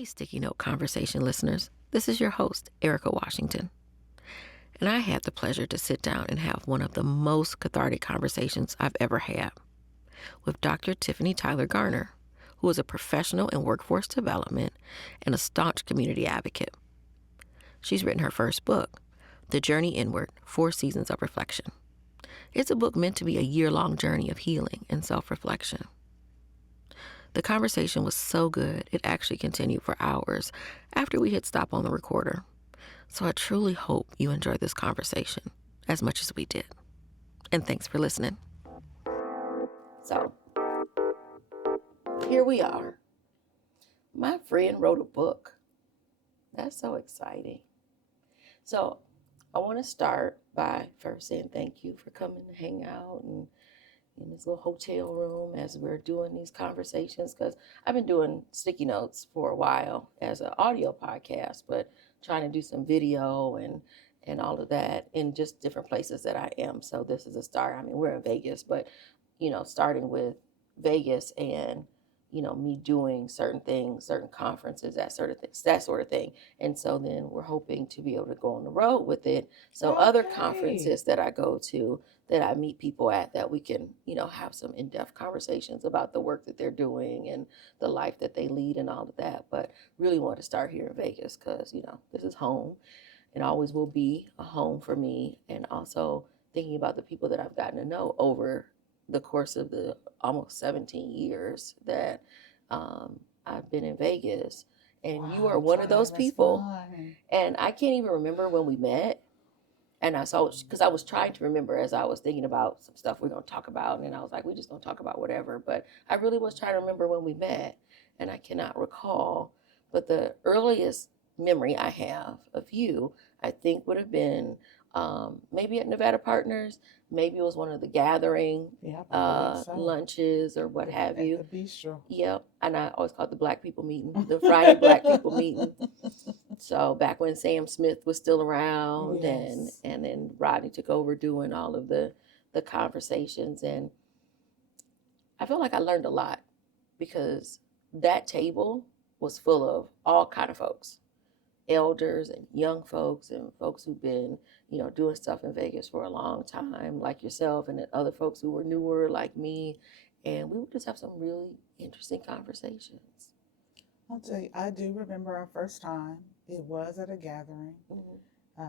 Hey, Sticky Note Conversation listeners. This is your host, Erica Washington. And I had the pleasure to sit down and have one of the most cathartic conversations I've ever had with Dr. Tiffany Tyler Garner, who is a professional in workforce development and a staunch community advocate. She's written her first book, The Journey Inward, 4 Seasons of Reflection. It's a book meant to be a year-long journey of healing and self-reflection. The conversation was so good, it actually continued for hours after we hit stop on the recorder. So I truly hope you enjoy this conversation as much as we did. And thanks for listening. So, here we are. My friend wrote a book. That's so exciting. So, I want to start by first saying thank you for coming to hang out and in this little hotel room as we're doing these conversations, because I've been doing sticky notes for a while as an audio podcast, but trying to do some video and all of that in just different places that I am. So this is a start. I mean, we're in Vegas, but starting with Vegas and me doing certain things, certain conferences, that sort of things, that sort of thing. And so then we're hoping to be able to go on the road with it. So other conferences that I go to, that I meet people at, that we can, have some in-depth conversations about the work that they're doing and the life that they lead and all of that. But really want to start here in Vegas because, this is home and always will be a home for me. And also thinking about the people that I've gotten to know over the course of the almost 17 years that I've been in Vegas. And you are one of those people. And I can't even remember when we met. And I saw, because I was trying to remember as I was thinking about some stuff we're going to talk about. And I was like, we're just going to talk about whatever. But I really was trying to remember when we met. And I cannot recall. But the earliest memory I have of you, I think, would have been maybe at Nevada Partners. Maybe it was one of the gathering lunches or what have you. At the bistro. Yep. And I always call it the Black People Meeting, the Friday Black People Meeting. So back when Sam Smith was still around, Yes. and then Rodney took over doing all of the conversations. And I feel like I learned a lot because that table was full of all kind of folks, elders and young folks and folks who've been, doing stuff in Vegas for a long time, like yourself, and then other folks who were newer, like me. And we would just have some really interesting conversations. I'll tell you, I do remember our first time. It was at a gathering, Mm-hmm.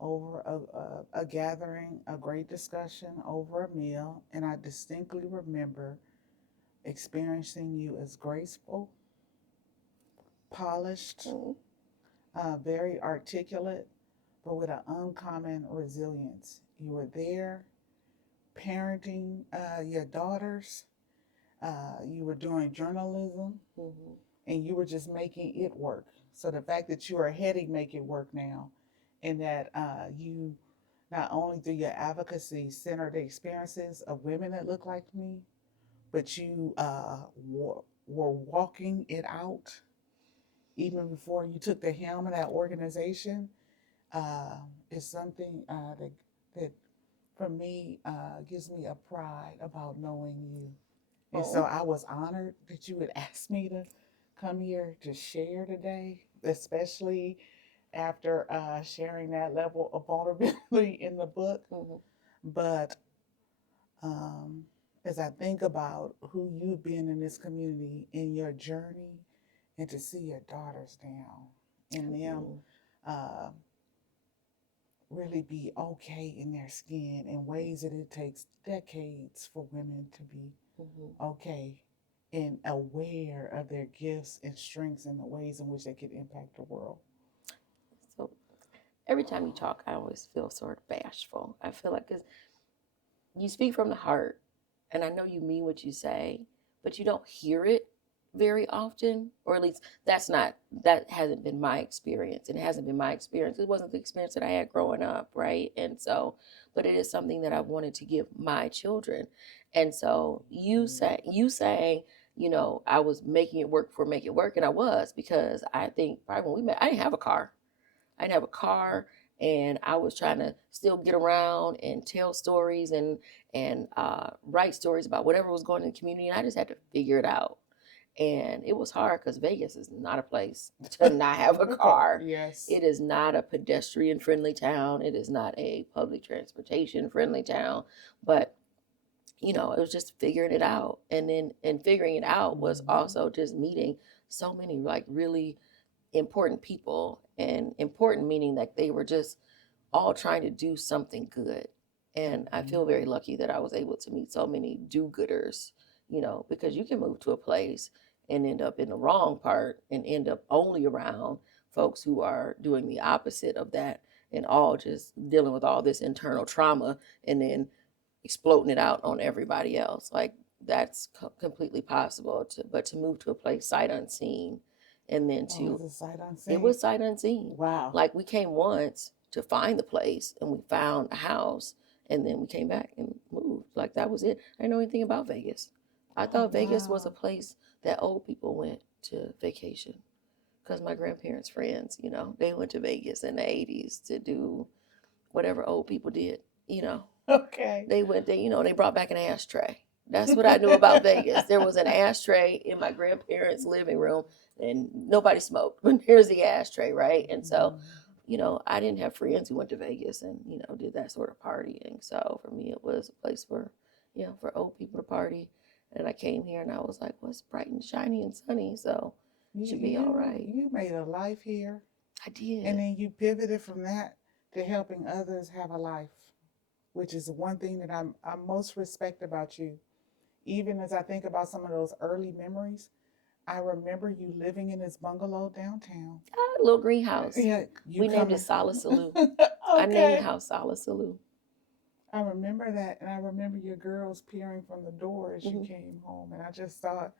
over a gathering, a great discussion over a meal, and I distinctly remember experiencing you as graceful, polished, Mm-hmm. very articulate, but with an uncommon resilience. You were there parenting your daughters. You were doing journalism, Mm-hmm. and you were just making it work. So the fact that you are heading Make It Work now, and that you not only through your advocacy center the experiences of women that look like me, but you were walking it out even before you took the helm of that organization, uh, is something that for me gives me a pride about knowing you. And so Oh. I was honored that you would ask me to come here to share today, especially after sharing that level of vulnerability in the book. Mm-hmm. But um, as I think about who you've been in this community in your journey, and to see your daughters now and them uh, really be okay in their skin in ways that it takes decades for women to be okay and aware of their gifts and strengths and the ways in which they can impact the world. So every time you talk, I always feel sort of bashful. I feel like 'cause you speak from the heart, and I know you mean what you say, but you don't hear it very often, or at least that hasn't been my experience. And it hasn't been my experience. It wasn't the experience that I had growing up, right? And so, but it is something that I wanted to give my children. And so you saying, I was making it work for make it work, and I was, because I think probably when we met, I didn't have a car. I didn't have a car, and I was trying to still get around and tell stories and write stories about whatever was going in the community, and I just had to figure it out. And it was hard because Vegas is not a place to not have a car. Yes. It is not a pedestrian friendly town. It is not a public transportation friendly town. But, you know, it was just figuring it out. And figuring it out was also just meeting so many like really important people, and important meaning that they were just all trying to do something good. And I feel very lucky that I was able to meet so many do-gooders, you know, because you can move to a place and end up in the wrong part and end up only around folks who are doing the opposite of that, and all just dealing with all this internal trauma and then exploding it out on everybody else. Like that's completely possible but to move to a place sight unseen, and then Oh, to it was a sight unseen. it was sight unseen. Wow. Like we came once to find the place and we found a house, and then we came back and moved. Like that was it. I didn't know anything about Vegas. I thought Vegas was a place that old people went to vacation, because my grandparents' friends, you know, they went to Vegas in the 80s to do whatever old people did, you know. Okay. They went there, you know, they brought back an ashtray. That's what I knew about Vegas. There was an ashtray in my grandparents' living room, and nobody smoked. But here's the ashtray, right? And so, you know, I didn't have friends who went to Vegas and, you know, did that sort of partying. So for me, it was a place for, you know, for old people to party. And I came here and I was like, well, it's bright and shiny and sunny, so it should be all right. You made a life here. I did. And then you pivoted from that to helping others have a life, which is one thing that I most respect about you. Even as I think about some of those early memories, I remember you living in this bungalow downtown. A little greenhouse. Yeah, we named it Sala Salou. Okay. I named the house Sala Salou. I remember that, and I remember your girls peering from the door as you came home, and I just thought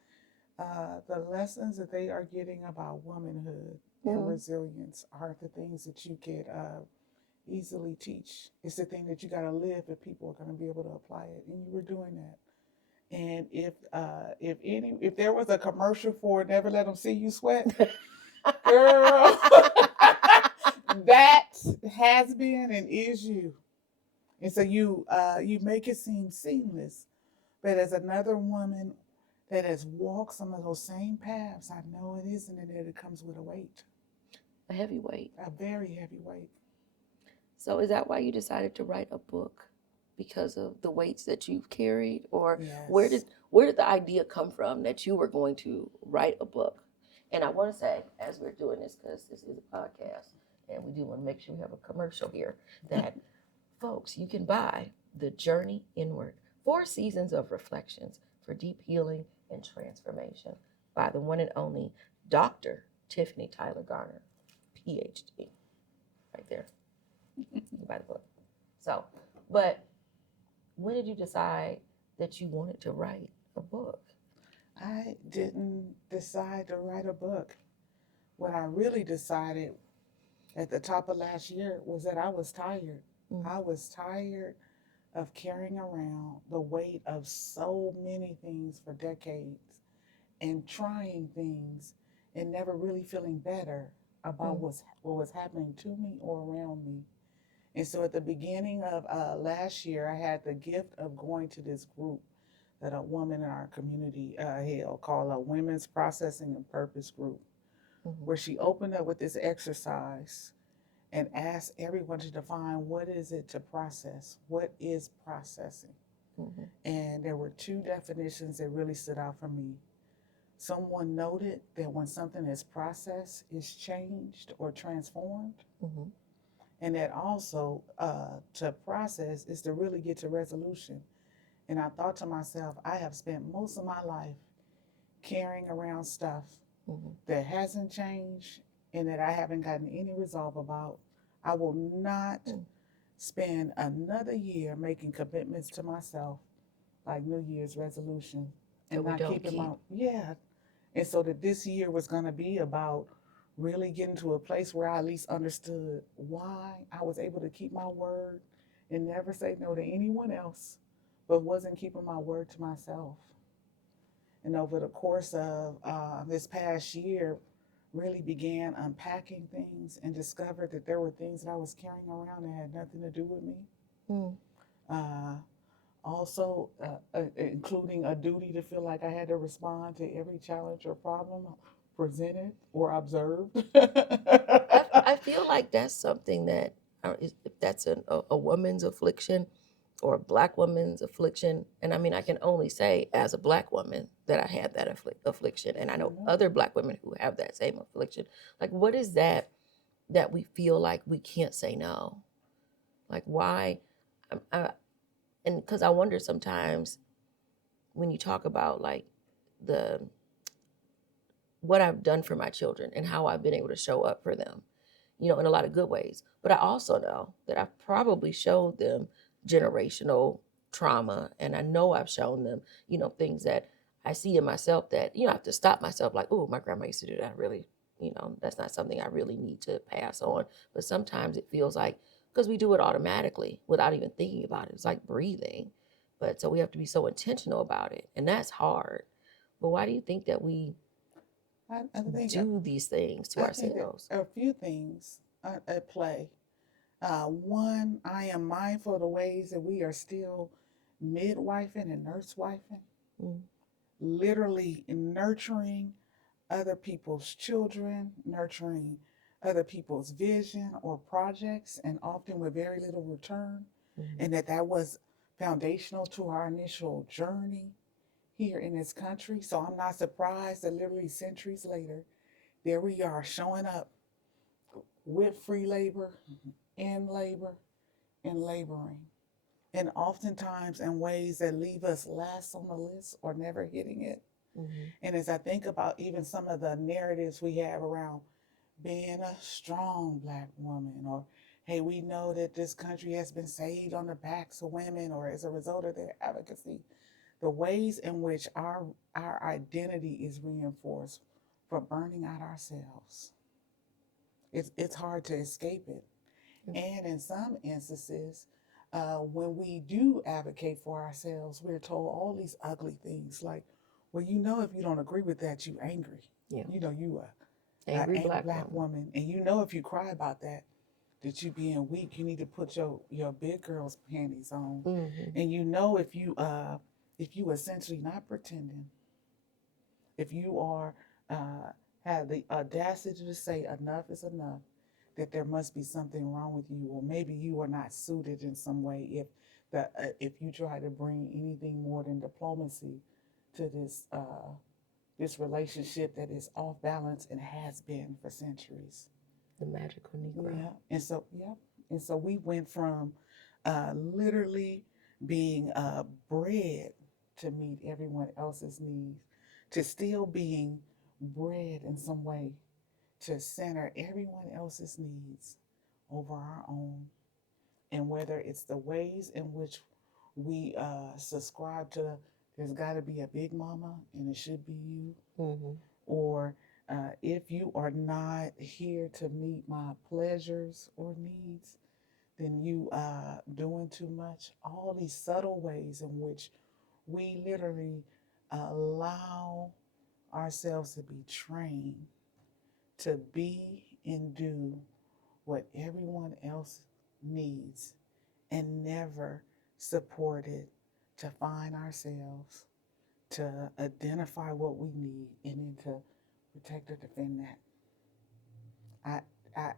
the lessons that they are getting about womanhood and resilience are the things that you could easily teach. It's the thing that you got to live if people are going to be able to apply it, and you were doing that. And if there was a commercial for Never Let Them See You Sweat, girl, that has been and is you. And so you make it seem seamless, but as another woman that has walked some of those same paths, I know it isn't, and that it comes with a weight, a heavy weight, a very heavy weight. So is that why you decided to write a book? Because of the weights that you've carried, or Yes. where did the idea come from that you were going to write a book? And I want to say, as we're doing this, because this is a podcast, and we do want to make sure we have a commercial here, that folks, you can buy The Journey Inward: 4 Seasons of Reflections for Deep Healing and Transformation by the one and only Dr. Tiffany Tyler Garner, PhD. Right there. You buy the book. So, but when did you decide that you wanted to write a book? I didn't decide to write a book. What I really decided at the top of last year was that I was tired. I was tired of carrying around the weight of so many things for decades and trying things and never really feeling better about what was happening to me or around me. And so at the beginning of last year, I had the gift of going to this group that a woman in our community held called a Women's Processing and Purpose Group, where she opened up with this exercise and asked everyone to define what is it to process? What is processing? And there were 2 definitions that really stood out for me. Someone noted that when something is processed, it's changed or transformed. And that also to process is to really get to resolution. And I thought to myself, I have spent most of my life carrying around stuff that hasn't changed and that I haven't gotten any resolve about. I will not spend another year making commitments to myself like New Year's resolution and not keeping my And so that this year was going to be about really getting to a place where I at least understood why I was able to keep my word and never say no to anyone else, but wasn't keeping my word to myself. And over the course of this past year, really began unpacking things and discovered that there were things that I was carrying around that had nothing to do with me. Also, including a duty to feel like I had to respond to every challenge or problem presented or observed. I feel like that's something that if that's a woman's affliction or a black woman's affliction, and I mean I can only say as a black woman that I have that affliction, and I know Mhm. other black women who have that same affliction. Like, what is that that we feel like we can't say no? Like, why? And because I wonder sometimes when you talk about like the what I've done for my children and how I've been able to show up for them, in a lot of good ways. But I also know that I've probably showed them generational trauma, and I know I've shown them, things that I see in myself that, I have to stop myself like, oh, my grandma used to do that. Really, that's not something I really need to pass on. But sometimes it feels like, because we do it automatically without even thinking about it. It's like breathing. But so we have to be so intentional about it. And that's hard. But why do you think that we I think do these things to I think there ourselves? are a few things at play. One, I am mindful of the ways that we are still midwifing and nursewifing, Mm. literally nurturing other people's children, nurturing other people's vision or projects, and often with very little return. Mhm. And that was foundational to our initial journey here in this country. So I'm not surprised that literally centuries later, there we are showing up with free labor, in labor, and laboring. And oftentimes in ways that leave us last on the list or never hitting it. Mhm. And as I think about even some of the narratives we have around being a strong black woman, or hey, we know that this country has been saved on the backs of women or as a result of their advocacy, the ways in which our identity is reinforced for burning out ourselves. It's hard to escape it. Mm. And in some instances, when we do advocate for ourselves, we're told all these ugly things like, well, if you don't agree with that, you angry. Yeah. You a Angry angry black black woman. woman, and if you cry about that you being weak, you need to put your big girl's panties on, Hmm. and if you essentially not pretending, if you are uh, have the audacity to say enough is enough, that there must be something wrong with you, or maybe you are not suited in some way. If you try to bring anything more than diplomacy to this relationship that is off balance and has been for centuries. The magical Negro. And so we went from literally being bred to meet everyone else's needs to still being bred in some way to center everyone else's needs over our own. And whether it's the ways in which we subscribe to there's got to be a big mama and it should be you, Hmm. or if you are not here to meet my pleasures or needs, then you doing too much. All these subtle ways in which we literally allow ourselves to be trained to be and do what everyone else needs and never support it, to find ourselves, to identify what we need, and then to protect or defend that. I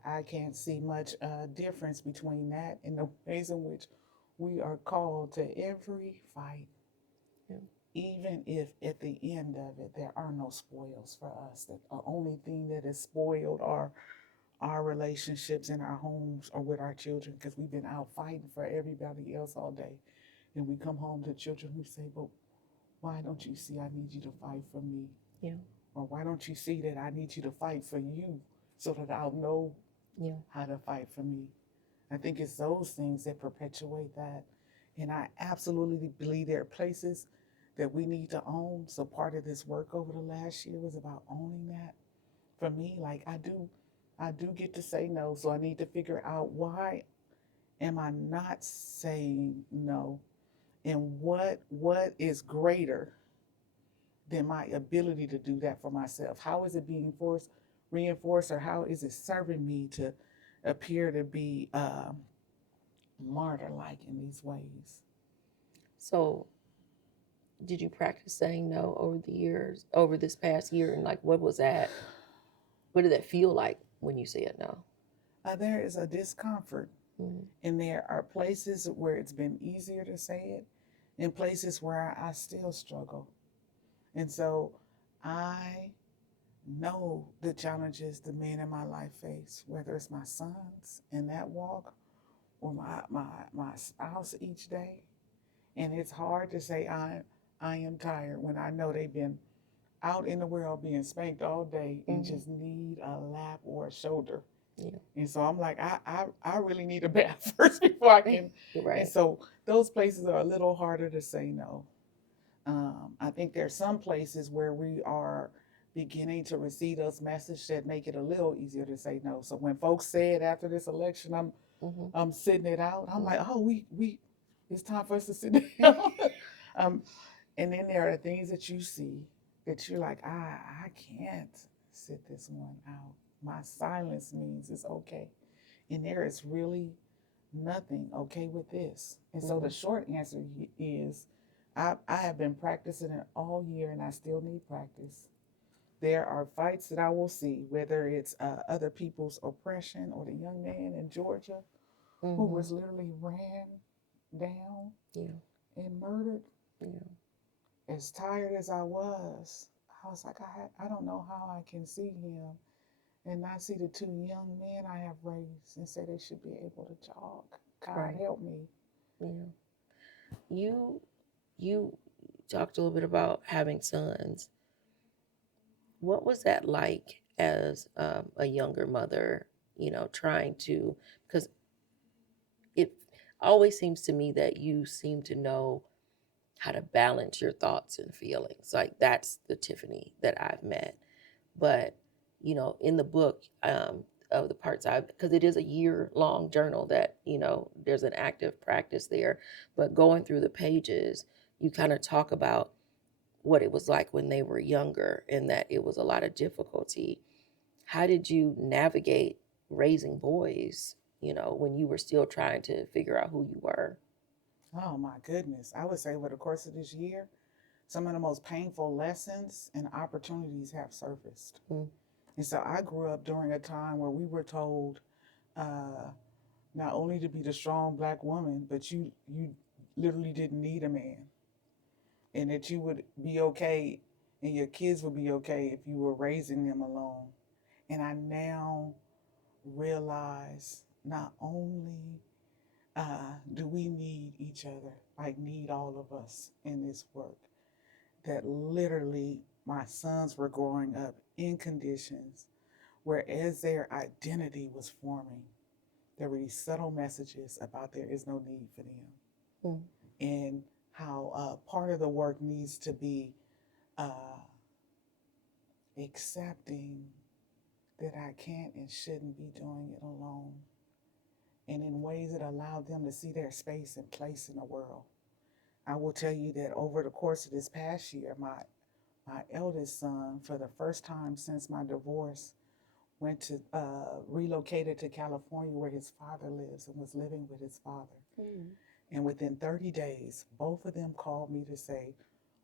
I can't see much difference between that and the ways in which we are called to every fight, Yeah. even if at the end of it there are no spoils for us. That the only thing that is spoiled are our relationships in our homes or with our children, because we've been out fighting for everybody else all day. And we come home to children who say, but why don't you see I need you to fight for me? Yeah. Or why don't you see that I need you to fight for you so that I'll know Yeah. how to fight for me? I think it's those things that perpetuate that. And I absolutely believe there are places that we need to own. So part of this work over the last year was about owning that. For me, like I do get to say no. So I need to figure out, why am I not saying no? And what is greater than my ability to do that for myself? How is it being reinforced, or how is it serving me to appear to be martyr like in these ways? So, did you practice saying no over the years, over this past year? And like, what was that? What did that feel like when you said no? There is a discomfort, Mm-hmm. and there are places where it's been easier to say it, and places where I still struggle. And so I know the challenges the men in my life face, whether it's my sons in that walk or my spouse each day. And it's hard to say I am tired when I know they've been out in the world being spanked all day and Mm-hmm. just need a lap or a shoulder. Yeah. And so I'm like, I really need a bath first before I can. Right. And so those places are a little harder to say no. I think there's some places where we are beginning to receive those messages that make it a little easier to say no. So when folks say it after this election, Mm-hmm. I'm sitting it out. I'm Mm-hmm. like, oh, we it's time for us to sit down. um, and then there are things that you see that you're like, I can't sit this one out. My silence means it's okay. And there is really nothing okay with this. And so the short answer is I have been practicing it all year and I still need practice. There are fights that I will see, whether it's other people's oppression or the young man in Georgia who Mm-hmm. was literally ran down Yeah. and murdered. Yeah. As tired as I was like, I don't know how I can see him and not see the two young men I have raised and say they should be able to jog. God Right. help me. Yeah. You talked a little bit about having sons. What was that like as a younger mother? You know, trying to, because it always seems to me that you seem to know how to balance your thoughts and feelings. Like that's the Tiffany that I've met. But you know, in the book, of the parts I, because it is a year-long journal that, you know, there's an active practice there. But going through the pages, you kind of talk about what it was like when they were younger and that it was a lot of difficulty. How did you navigate raising boys, you know, when you were still trying to figure out who you were? Oh my goodness. I would say over the course of this year, some of the most painful lessons and opportunities have surfaced. Mm. And so I grew up during a time where we were told uh, not only to be the strong black woman, but you literally didn't need a man, and that you would be okay, and your kids would be okay if you were raising them alone. And I now realize not only do we need each other, like need all of us in this work, that literally my sons were growing up in conditions where as their identity was forming, there were these subtle messages about there is no need for them. Mm. And how part of the work needs to be uh, accepting that I can't and shouldn't be doing it alone, and in ways that allow them to see their space and place in the world. I will tell you that over the course of this past year, my eldest son, for the first time since my divorce, went to relocated to California where his father lives and was living with his father. Mm. And within 30 days, both of them called me to say,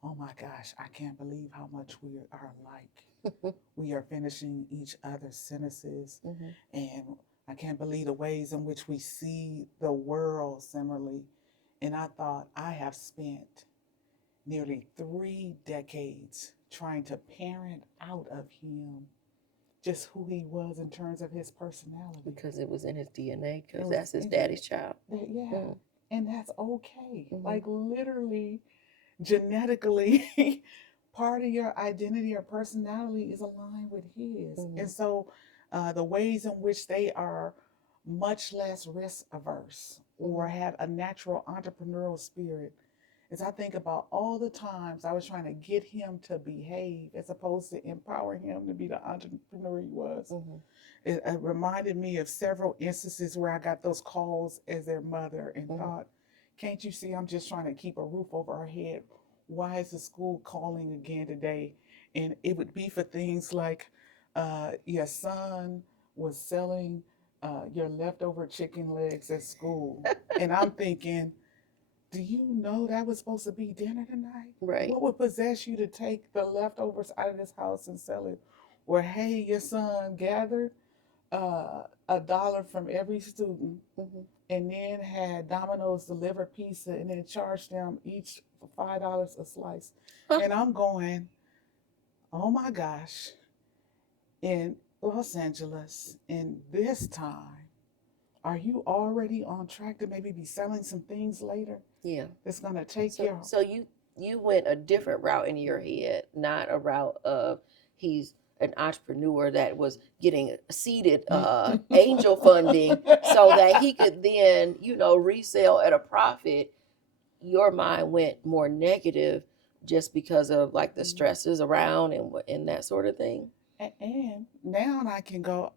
oh my gosh, I can't believe how much we are alike. We are finishing each other's sentences. Mm-hmm. And I can't believe the ways in which we see the world similarly. And I thought, I have spent nearly 3 decades trying to parent out of him just who he was in terms of his personality. Because it was in his DNA, It because was that's his in- daddy's child. yeah. Mm. And that's okay. Mhm. Like literally, genetically, part of your identity or personality is aligned with his. Mhm. And so the ways in which they are much less risk averse or have a natural entrepreneurial spirit is I think about all the times I was trying to get him to behave as opposed to empower him to be the entrepreneur he was. Mhm. It reminded me of several instances where I got those calls as their mother and thought, can't you see I'm just trying to keep a roof over our head? Why is the school calling again today? And it would be for things like your son was selling your leftover chicken legs at school. And I'm thinking, do you know that was supposed to be dinner tonight? Right. What would possess you to take the leftovers out of this house and sell it? Or, hey, your son gathered $1 from every student Mm-hmm. and then had Domino's deliver pizza and then charged them each for $5 a slice. And I'm going, oh my gosh, in Los Angeles in this time, are you already on track to maybe be selling some things later Yeah. that's going to take So your so you went a different route in your head, not a route of he's an entrepreneur that was getting seeded angel funding so that he could then, resell at a profit. Your mind went more negative just because of like the stresses around and that sort of thing. And now I can go,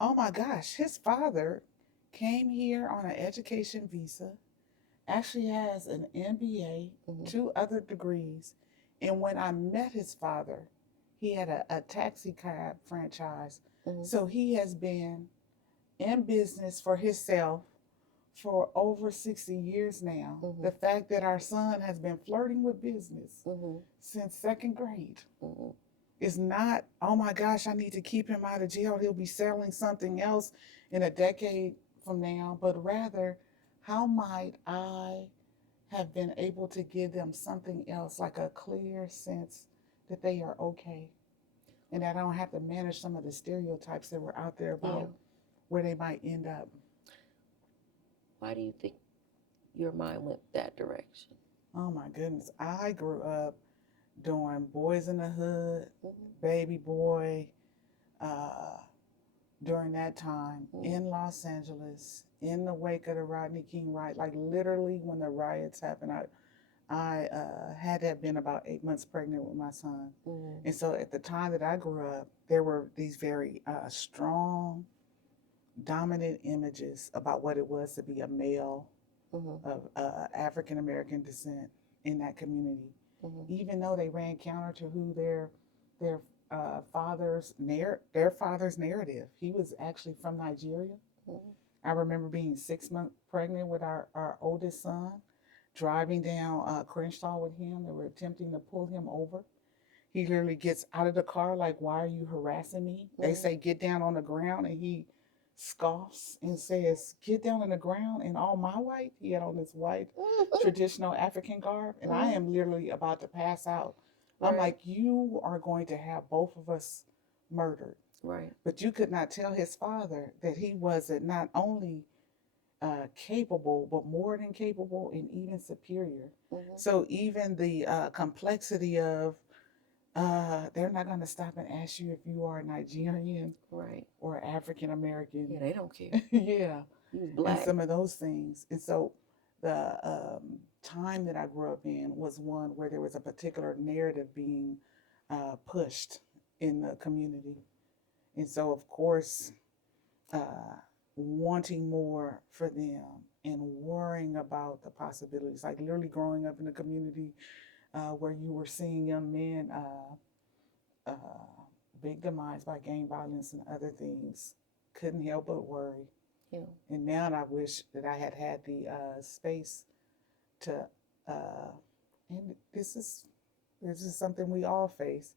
oh my gosh, his father came here on an education visa, actually has an MBA, Mm-hmm. 2 other degrees. And when I met his father, he had a taxi cab franchise. Mm-hmm. So he has been in business for himself for over 60 years now. Mm-hmm. The fact that our son has been flirting with business Mm-hmm. since 2nd grade Mm-hmm. is not, oh my gosh, I need to keep him out of jail. He'll be selling something else in a decade from now, but rather, how might I have been able to give them something else, like a clear sense that they are okay and that I don't have to manage some of the stereotypes that were out there about where they might end up. Why do you think your mind went that direction? Oh my goodness. I grew up doing Boys in the Hood, Mm-hmm. Baby Boy, during that time Mm-hmm. in Los Angeles, in the wake of the Rodney King riot, like literally when the riots happened, I had to have been about 8 months pregnant with my son. Mm-hmm. And so at the time that I grew up, there were these very strong, dominant images about what it was to be a male Mm-hmm. of African American descent in that community. Mm-hmm. Even though they ran counter to who their father's narrative. He was actually from Nigeria. Mm-hmm. I remember being 6 months pregnant with our oldest son, driving down Crenshaw with him. They were attempting to pull him over. He literally gets out of the car like, why are you harassing me? Mm-hmm. They say, get down on the ground, and he scoffs and says, get down on the ground. And all my white, he had on this white traditional African garb, and I am literally about to pass out. Right. I'm like, you are going to have both of us murdered. Right. But you could not tell his father that he wasn't not only capable, but more than capable and even superior. Mm-hmm. So even the complexity of they're not going to stop and ask you if you are Nigerian, right, or African American. Yeah, they don't care. Yeah. He was black. And some of those things. And so the time that I grew up in was one where there was a particular narrative being pushed in the community. And so, of course, wanting more for them and worrying about the possibilities, like literally growing up in a community where you were seeing young men victimized by gang violence and other things, couldn't help but worry. Yeah. And now I wish that I had had the space to, and this is something we all face.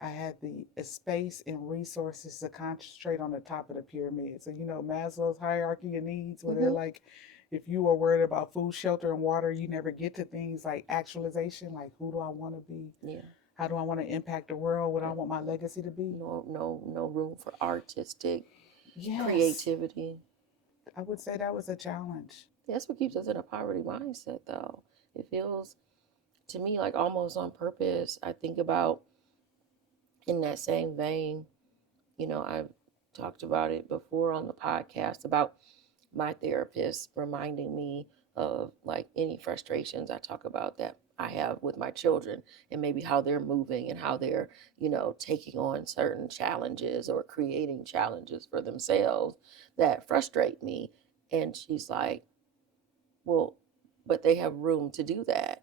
I had the space and resources to concentrate on the top of the pyramid. So, Maslow's hierarchy of needs, where they're like, if you are worried about food, shelter, and water, you never get to things like actualization, like who do I want to be? Yeah. How do I want to impact the world? What I want my legacy to be? No room for artistic Yes. creativity. I would say that was a challenge. That's what keeps us in a poverty mindset, though. It feels to me like almost on purpose. I think about, in that same vein, I've talked about it before on the podcast about my therapist reminding me of like any frustrations I talk about that I have with my children, and maybe how they're moving and how they're, taking on certain challenges or creating challenges for themselves that frustrate me. And she's like, well, but they have room to do that.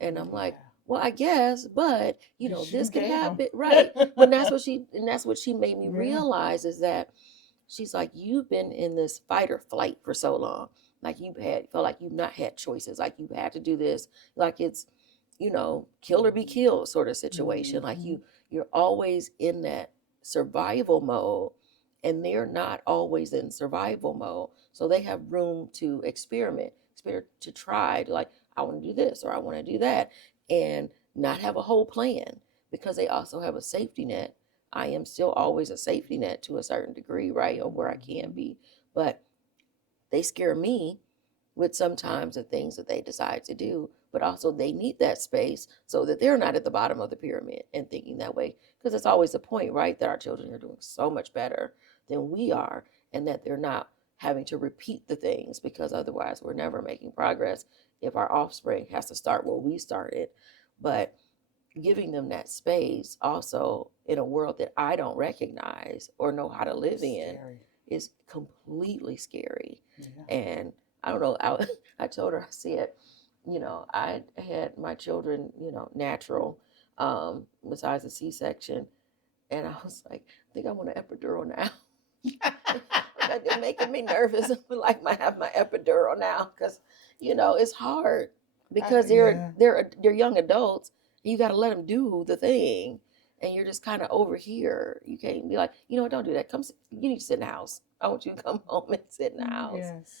And I'm like, well, I guess, but this could happen, right? But that's what she made me realize, is that she's like, you've been in this fight or flight for so long. like felt like you've not had choices, like you had to do this, like it's, kill or be killed sort of situation. Like Mhm. you're always in that survival mode, and they're not always in survival mode. So they have room to experiment, to try to, like, I want to do this or I want to do that, and not have a whole plan, because they also have a safety net. I am still always a safety net to a certain degree, right? Or where I can be. But they scare me with sometimes the things that they decide to do, but also they need that space so that they're not at the bottom of the pyramid and thinking that way. Because it's always the point, right, that our children are doing so much better than we are, and that they're not having to repeat the things, because otherwise we're never making progress if our offspring has to start where we started. But giving them that space also in a world that I don't recognize or know how to live in Scary. is completely scary. Yeah. And I don't know, I told her, I said, I had my children, natural, besides the C-section. And I was like, I think I want an epidural now. Like, they're making me nervous. I would like have my epidural now, because it's hard, because Yeah. they're young adults. And you got to let them do the thing, and you're just kind of over here. You can't be like, don't do that. You need to sit in the house. I want you to come home and sit in the house. Yes.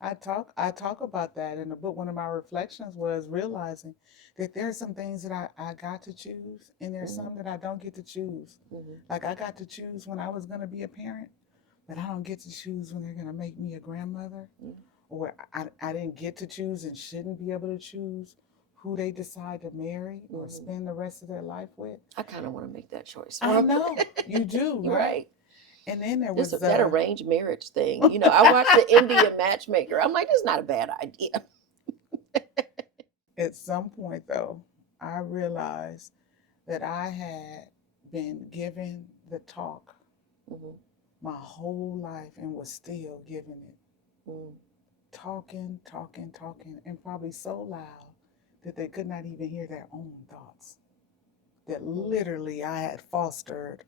I talk about that in the book. One of my reflections was realizing that there are some things that I got to choose, and there's Hmm. some that I don't get to choose. Hmm. Like I got to choose when I was gonna be a parent, but I don't get to choose when they're gonna make me a grandmother. Or I didn't get to choose and shouldn't be able to choose who they decide to marry or Hmm. spend the rest of their life with. I kind of want to make that choice I for them. know you do, You're right? right. And then there This was that arranged marriage thing. I watched the Indian Matchmaker. I'm like, this is not a bad idea. at some point though, I realized that I had been given the talk Hmm. my whole life and was still giving it. Hmm. Talking, talking, talking, and probably so loud that they could not even hear their own thoughts. That literally I had fostered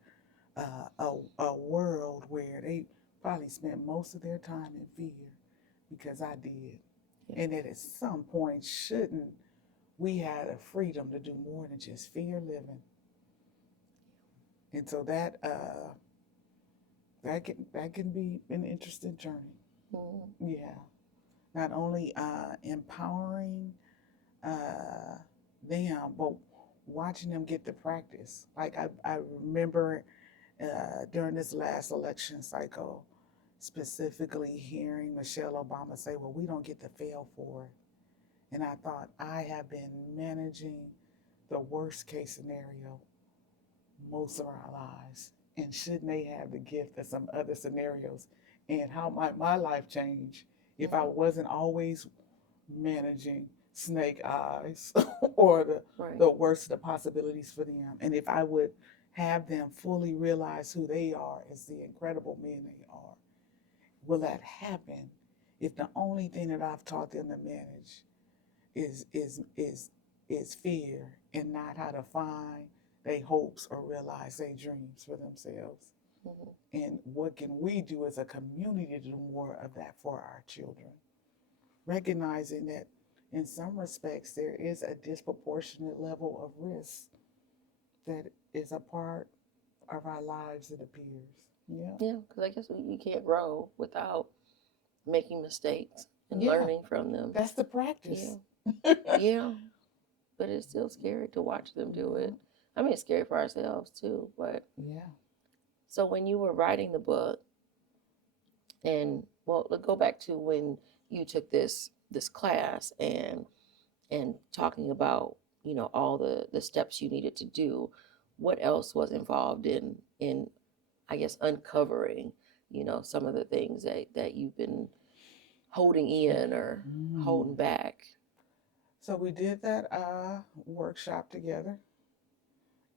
a world where they probably spent most of their time in fear because I did. Yeah. And that at some point, shouldn't we had a freedom to do more than just fear living? And so that can be an interesting journey. Hmm. Yeah, not only empowering uh, them, but watching them get to practice. Like I remember during this last election cycle, specifically hearing Michelle Obama say, "Well, we don't get to fail for it." And I thought, I have been managing the worst case scenario most of our lives. And shouldn't they have the gift of some other scenarios? And how might my life change if I wasn't always managing snake eyes or Right. the worst of the possibilities for them? And if I would have them fully realize who they are as the incredible men they are, will that happen if the only thing that I've taught them to manage is fear and not how to find their hopes or realize their dreams for themselves? Hmm. And what can we do as a community to do more of that for our children? Recognizing that in some respects there is a disproportionate level of risk that is a part of our lives, it appears. Yeah. Yeah, because I guess you can't grow without making mistakes and Yeah. learning from them. That's the Yeah. practice. Yeah. But it's still scary to watch them do it. I mean, it's scary for ourselves too. But Yeah. so when you were writing the book, and well, let's go back to when you took this class, and talking about, all the steps you needed to do. What else was involved in I guess uncovering, some of the things that you've been holding in or holding Mm. back. So we did that workshop together,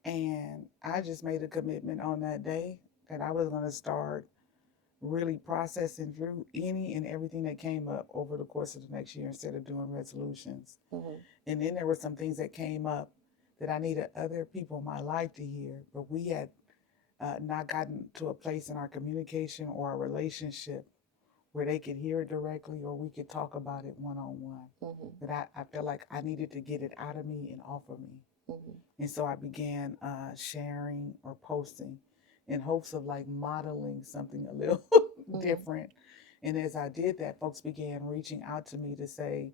and I just made a commitment on that day that I was going to start really processing through any and everything that came up over the course of the next year instead of doing resolutions. Hmm. And then there were some things that came up that I needed other people in my life to hear, but we had not gotten to a place in our communication or our relationship where they could hear it directly or we could talk about it one on one. Mm-hmm. That I felt like I needed to get it out of me and off of me. Mm-hmm. And so I began sharing or posting in hopes of like modeling something a little different. And as I did that, folks began reaching out to me to say,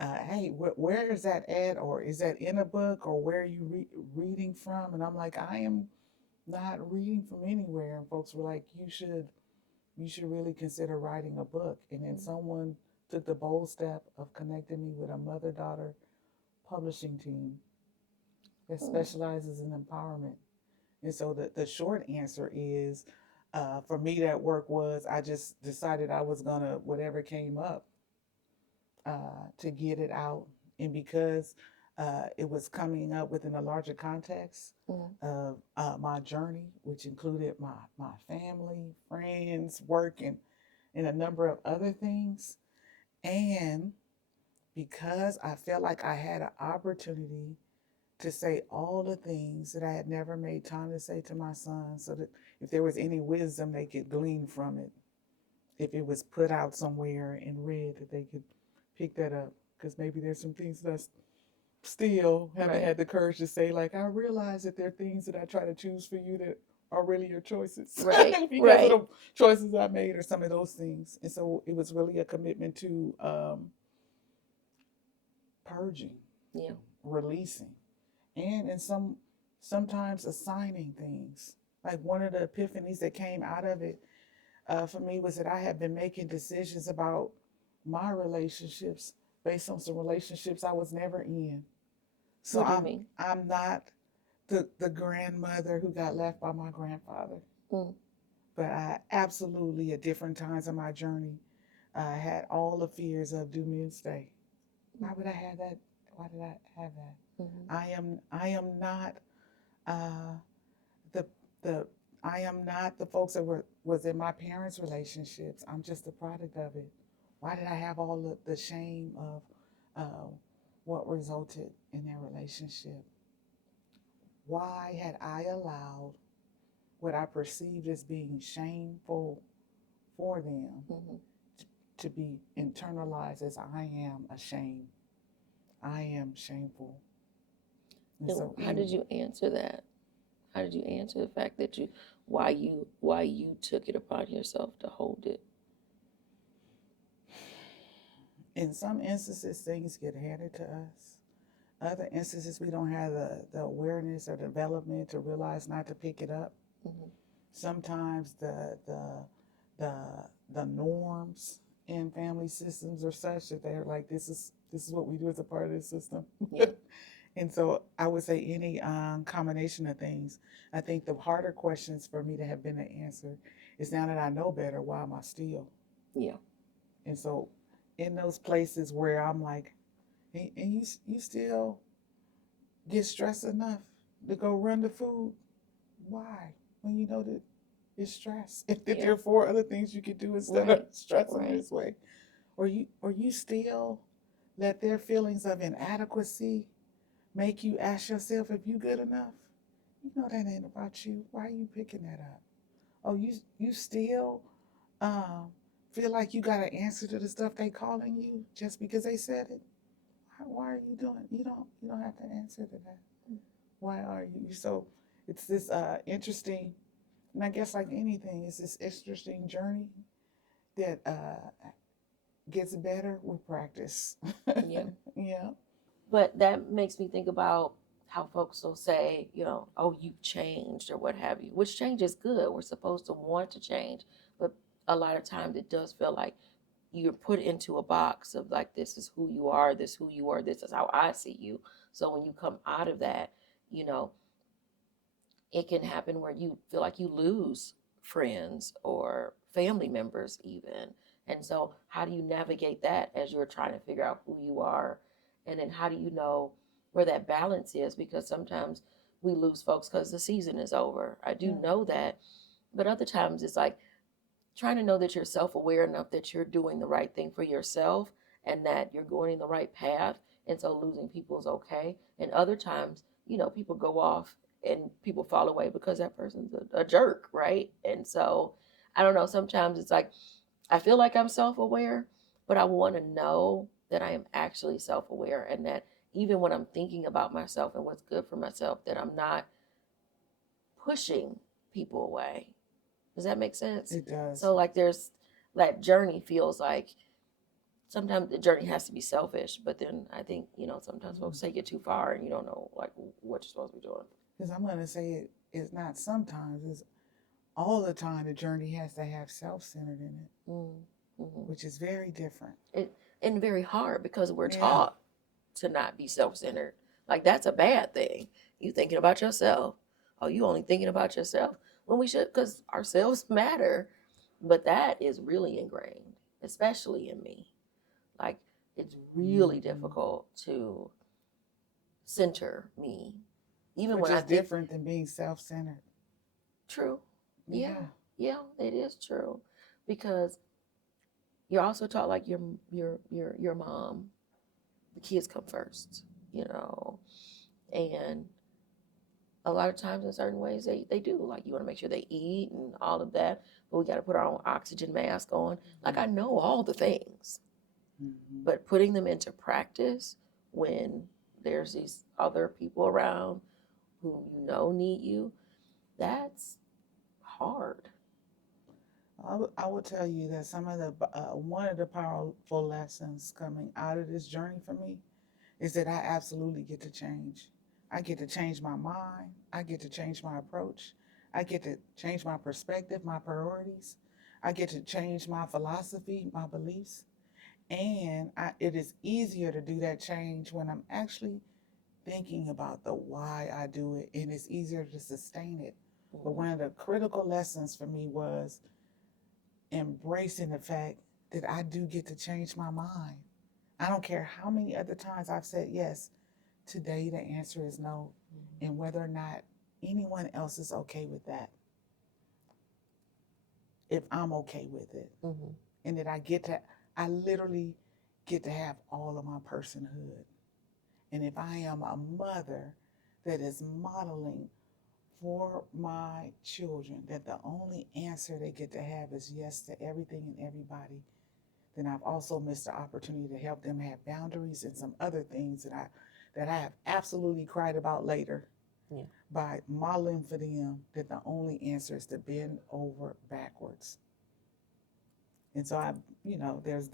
hey, where is that at? Or is that in a book? Or where are you reading from? And I'm like, I am not reading from anywhere. And folks were like, you should really consider writing a book. And then someone took the bold step of connecting me with a mother-daughter publishing team that specializes in empowerment. And so the short answer is, for me, that work was I just decided I was gonna whatever came up to get it out, and because it was coming up within a larger context of my journey, which included my family, friends, work, and a number of other things, and because I felt like I had an opportunity to say all the things that I had never made time to say to my son, so that if there was any wisdom they could glean from it, if it was put out somewhere and read, that they could pick that up. Because maybe there's some things that I still haven't had the courage to say. Like, I realize that there are things that I try to choose for you that are really your choices. Right. Because of the choices I made or some of those things. And so it was really a commitment to purging, releasing, and in sometimes assigning things. Like one of the epiphanies that came out of it for me was that I had been making decisions about my relationships based on some relationships I was never in. So what do you mean? I'm not the grandmother who got left by my grandfather. But I absolutely, at different times in my journey, had all the fears of do men stay. Why would I have that? Why did I have that? I am not the the I am not the folks that was in my parents' relationships. I'm just a product of it. Why did I have all the shame of what resulted in their relationship? Why had I allowed what I perceived as being shameful for them to be internalized as I am ashamed? I am shameful. And so how did you answer that? How did you answer the fact that why you took it upon yourself to hold it? In some instances, things get handed to us. Other instances, we don't have the awareness or development to realize not to pick it up. Sometimes the norms in family systems are such that they're like, this is what we do as a part of this system. And so I would say any combination of things. I think the harder questions for me to have been to answer is, now that I know better, why am I still? And so in those places where I'm like, and you still get stressed enough to go run the food, why? When you know that it's stress. If there are 4 other things you could do instead of stressing this way. Or you still let their feelings of inadequacy make you ask yourself if you good enough. You know that ain't about you. Why are you picking that up? Oh, you still feel like you got to answer to the stuff they calling you just because they said it. Why are you doing? You don't have to answer to that. Why are you? So it's this interesting, and I guess like anything, it's this interesting journey that gets better with practice. Yeah. But that makes me think about how folks will say, oh, you've changed or what have you, which change is good. We're supposed to want to change. But a lot of times it does feel like you're put into a box of like, this is who you are, this is who you are, this is how I see you. So when you come out of that, it can happen where you feel like you lose friends or family members even. And so how do you navigate that as you're trying to figure out who you are? And then how do you know where that balance is? Because sometimes we lose folks because the season is over. I do know that. But other times it's like trying to know that you're self-aware enough that you're doing the right thing for yourself and that you're going in the right path. And so losing people is okay. And other times, people go off and people fall away because that person's a jerk, right? And so I don't know, sometimes it's like I feel like I'm self-aware, but I want to know that I am actually self-aware, and that even when I'm thinking about myself and what's good for myself, that I'm not pushing people away. Does that make sense? It does. So like there's that journey feels like sometimes the journey has to be selfish, but then I think, sometimes folks take it too far and you don't know like what you're supposed to be doing. Because I'm going to say it's not sometimes, it's all the time the journey has to have self-centered in it, which is very different. And very hard because we're Yeah. taught to not be self-centered. Like that's a bad thing. You thinking about yourself. Oh, you only thinking about yourself when we should, because ourselves matter. But that is really ingrained, especially in me. Like it's really difficult to center me, even Which when I is think different than being self-centered. true. Yeah, it is true, because you're also taught like your mom, the kids come first, and a lot of times in certain ways they do, like you want to make sure they eat and all of that, but we got to put our own oxygen mask on. Like I know all the things, but putting them into practice when there's these other people around who need you, that's hard. I will tell you that some of the one of the powerful lessons coming out of this journey for me is that I absolutely get to change. I get to change my mind. I get to change my approach. I get to change my perspective, my priorities. I get to change my philosophy, my beliefs. And it is easier to do that change when I'm actually thinking about the why I do it, and it's easier to sustain it. But one of the critical lessons for me was embracing the fact that I do get to change my mind. I don't care how many other times I've said yes. Today, the answer is no. And whether or not anyone else is okay with that, if I'm okay with it, and that I literally get to have all of my personhood. And if I am a mother that is modeling for my children that the only answer they get to have is yes to everything and everybody, then I've also missed the opportunity to help them have boundaries and some other things that I have absolutely cried about later. Yeah. By modeling for them that the only answer is to bend over backwards. And so there's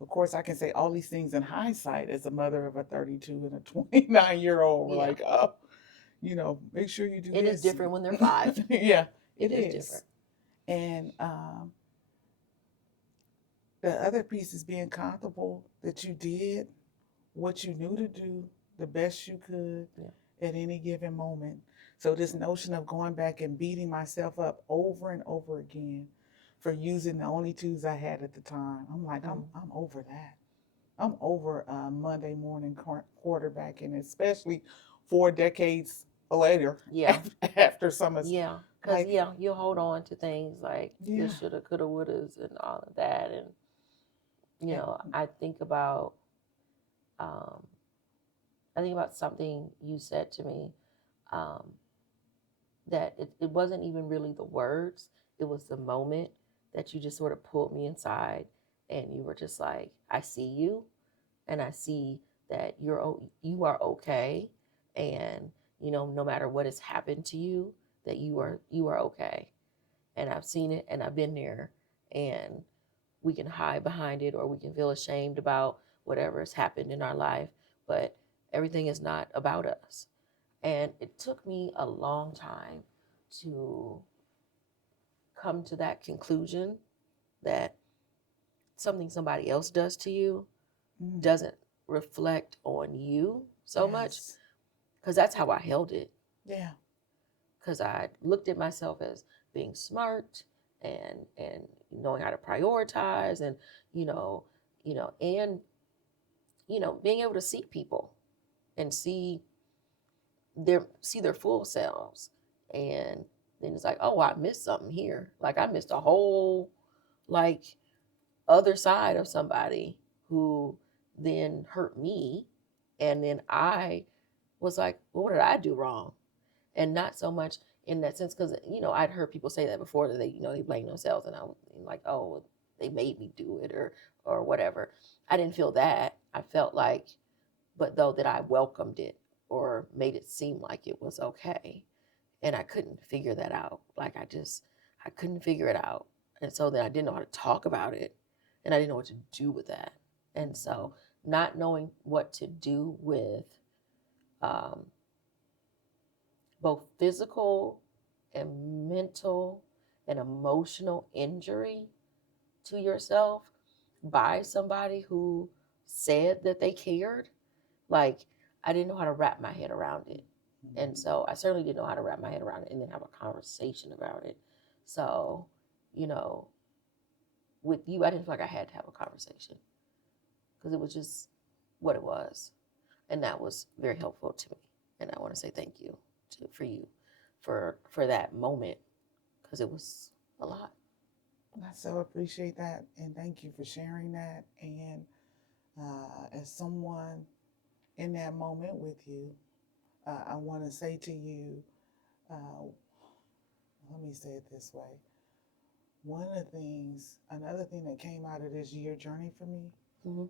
of course I can say all these things in hindsight as a mother of a 32 and a 29-year-old. Yeah. Like, oh, make sure you do It this. is different when they're 5. Yeah, it is different. And the other piece is being comfortable that you did what you knew to do the best you could at any given moment. So this notion of going back and beating myself up over and over again for using the only tools I had at the time, I'm like, I'm over that. I'm over Monday morning quarterbacking, especially 4 decades later. Yeah. After some of Yeah, because you hold on to things like Yeah. the shoulda, coulda, wouldas, and all of that, and I think about something you said to me, that it wasn't even really the words, it was the moment that you just sort of pulled me inside, and you were just like, I see you, and I see that you are okay, and no matter what has happened to you, that you are okay. And I've seen it and I've been there, and we can hide behind it or we can feel ashamed about whatever has happened in our life, but everything is not about us. And it took me a long time to come to that conclusion that something somebody else does to you doesn't reflect on you so much, because that's how I held it. Yeah. Because I looked at myself as being smart and knowing how to prioritize, and being able to see people and see their full selves. And then it's like, oh, I missed something here. Like I missed a whole like other side of somebody who then hurt me, and then I was like, well, what did I do wrong? And not so much in that sense, because I'd heard people say that before, that they blame themselves, and I'm like, oh, they made me do it, or whatever. I didn't feel that. I felt like, but though, that I welcomed it or made it seem like it was okay, and I couldn't figure that out. Like, I couldn't figure it out, and so then I didn't know how to talk about it, and I didn't know what to do with that, and so not knowing what to do with um, both physical and mental and emotional injury to yourself by somebody who said that they cared. Like, I didn't know how to wrap my head around it. And so I certainly didn't know how to wrap my head around it and then have a conversation about it. So, you know, with you, I didn't feel like I had to have a conversation because it was just what it was. And that was very helpful to me. And I want to say thank you for you for that moment, because it was a lot. I so appreciate that, and thank you for sharing that. And as someone in that moment with you, I want to say to you, uh, let me say it this way. Another thing that came out of this year journey for me Mm-hmm.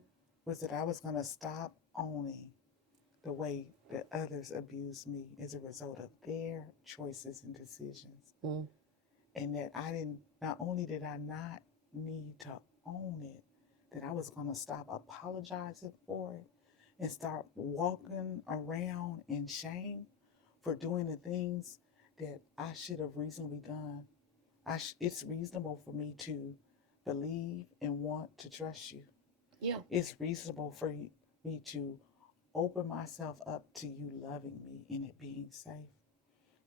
was that I was going to stop owning the way that others abused me as a result of their choices and decisions. Mm-hmm. And that not only did I not need to own it, that I was going to stop apologizing for it and start walking around in shame for doing the things that I should have reasonably done. It's reasonable for me to believe and want to trust you. Yeah. It's reasonable for me to open myself up to you loving me and it being safe.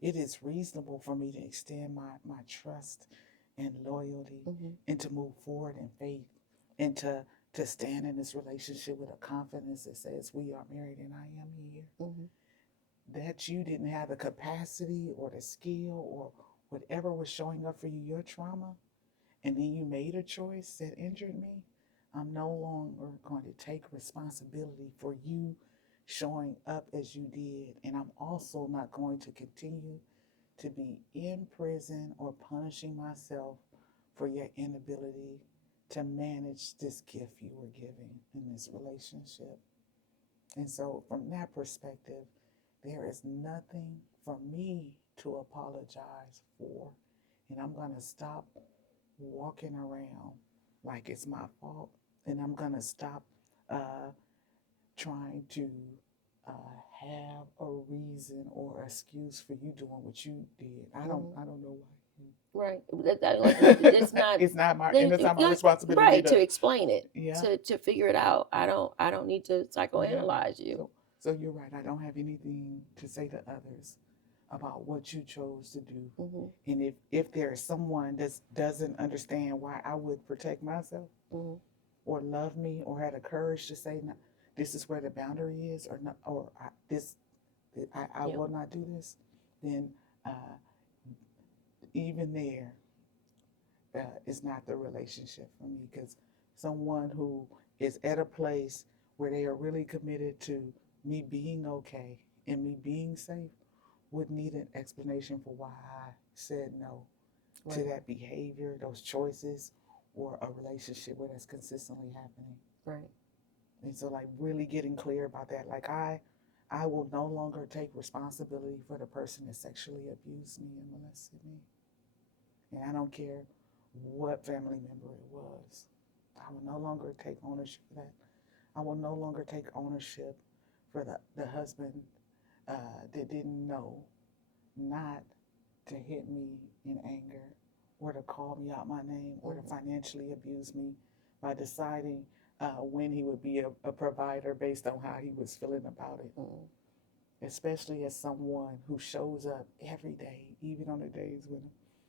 It is reasonable for me to extend my trust and loyalty, Mm-hmm. and to move forward in faith, and to stand in this relationship with a confidence that says we are married and I am here. Mm-hmm. That you didn't have the capacity or the skill or whatever was showing up for you, your trauma, and then you made a choice that injured me. I'm no longer going to take responsibility for you showing up as you did. And I'm also not going to continue to be in prison or punishing myself for your inability to manage this gift you were giving in this relationship. And so, from that perspective, there is nothing for me to apologize for. And I'm going to stop walking around like it's my fault. And I'm going to stop uh, trying to uh, have a reason or excuse for you doing what you did. I don't know why. Right. It's not. It's not my and it's not my responsibility right, to explain it, yeah. to figure it out. I don't need to psychoanalyze you. So you're right. I don't have anything to say to others about what you chose to do. Mm-hmm. And if there is someone that doesn't understand why I would protect myself, Mm-hmm. or love me, or had the courage to say, no, this is where the boundary is, or not, or I will not do this, then even there is not the relationship for me. Because someone who is at a place where they are really committed to me being okay and me being safe would need an explanation for why I said no to that behavior, those choices, or a relationship where that's consistently happening. Right. And so, like, really getting clear about that. Like, I will no longer take responsibility for the person that sexually abused me and molested me. And I don't care what family member it was. I will no longer take ownership for that. I will no longer take ownership for the husband that didn't know not to hit me in anger, or to call me out my name, or to financially abuse me by deciding when he would be a provider based on how he was feeling about it. Especially as someone who shows up every day, even on the days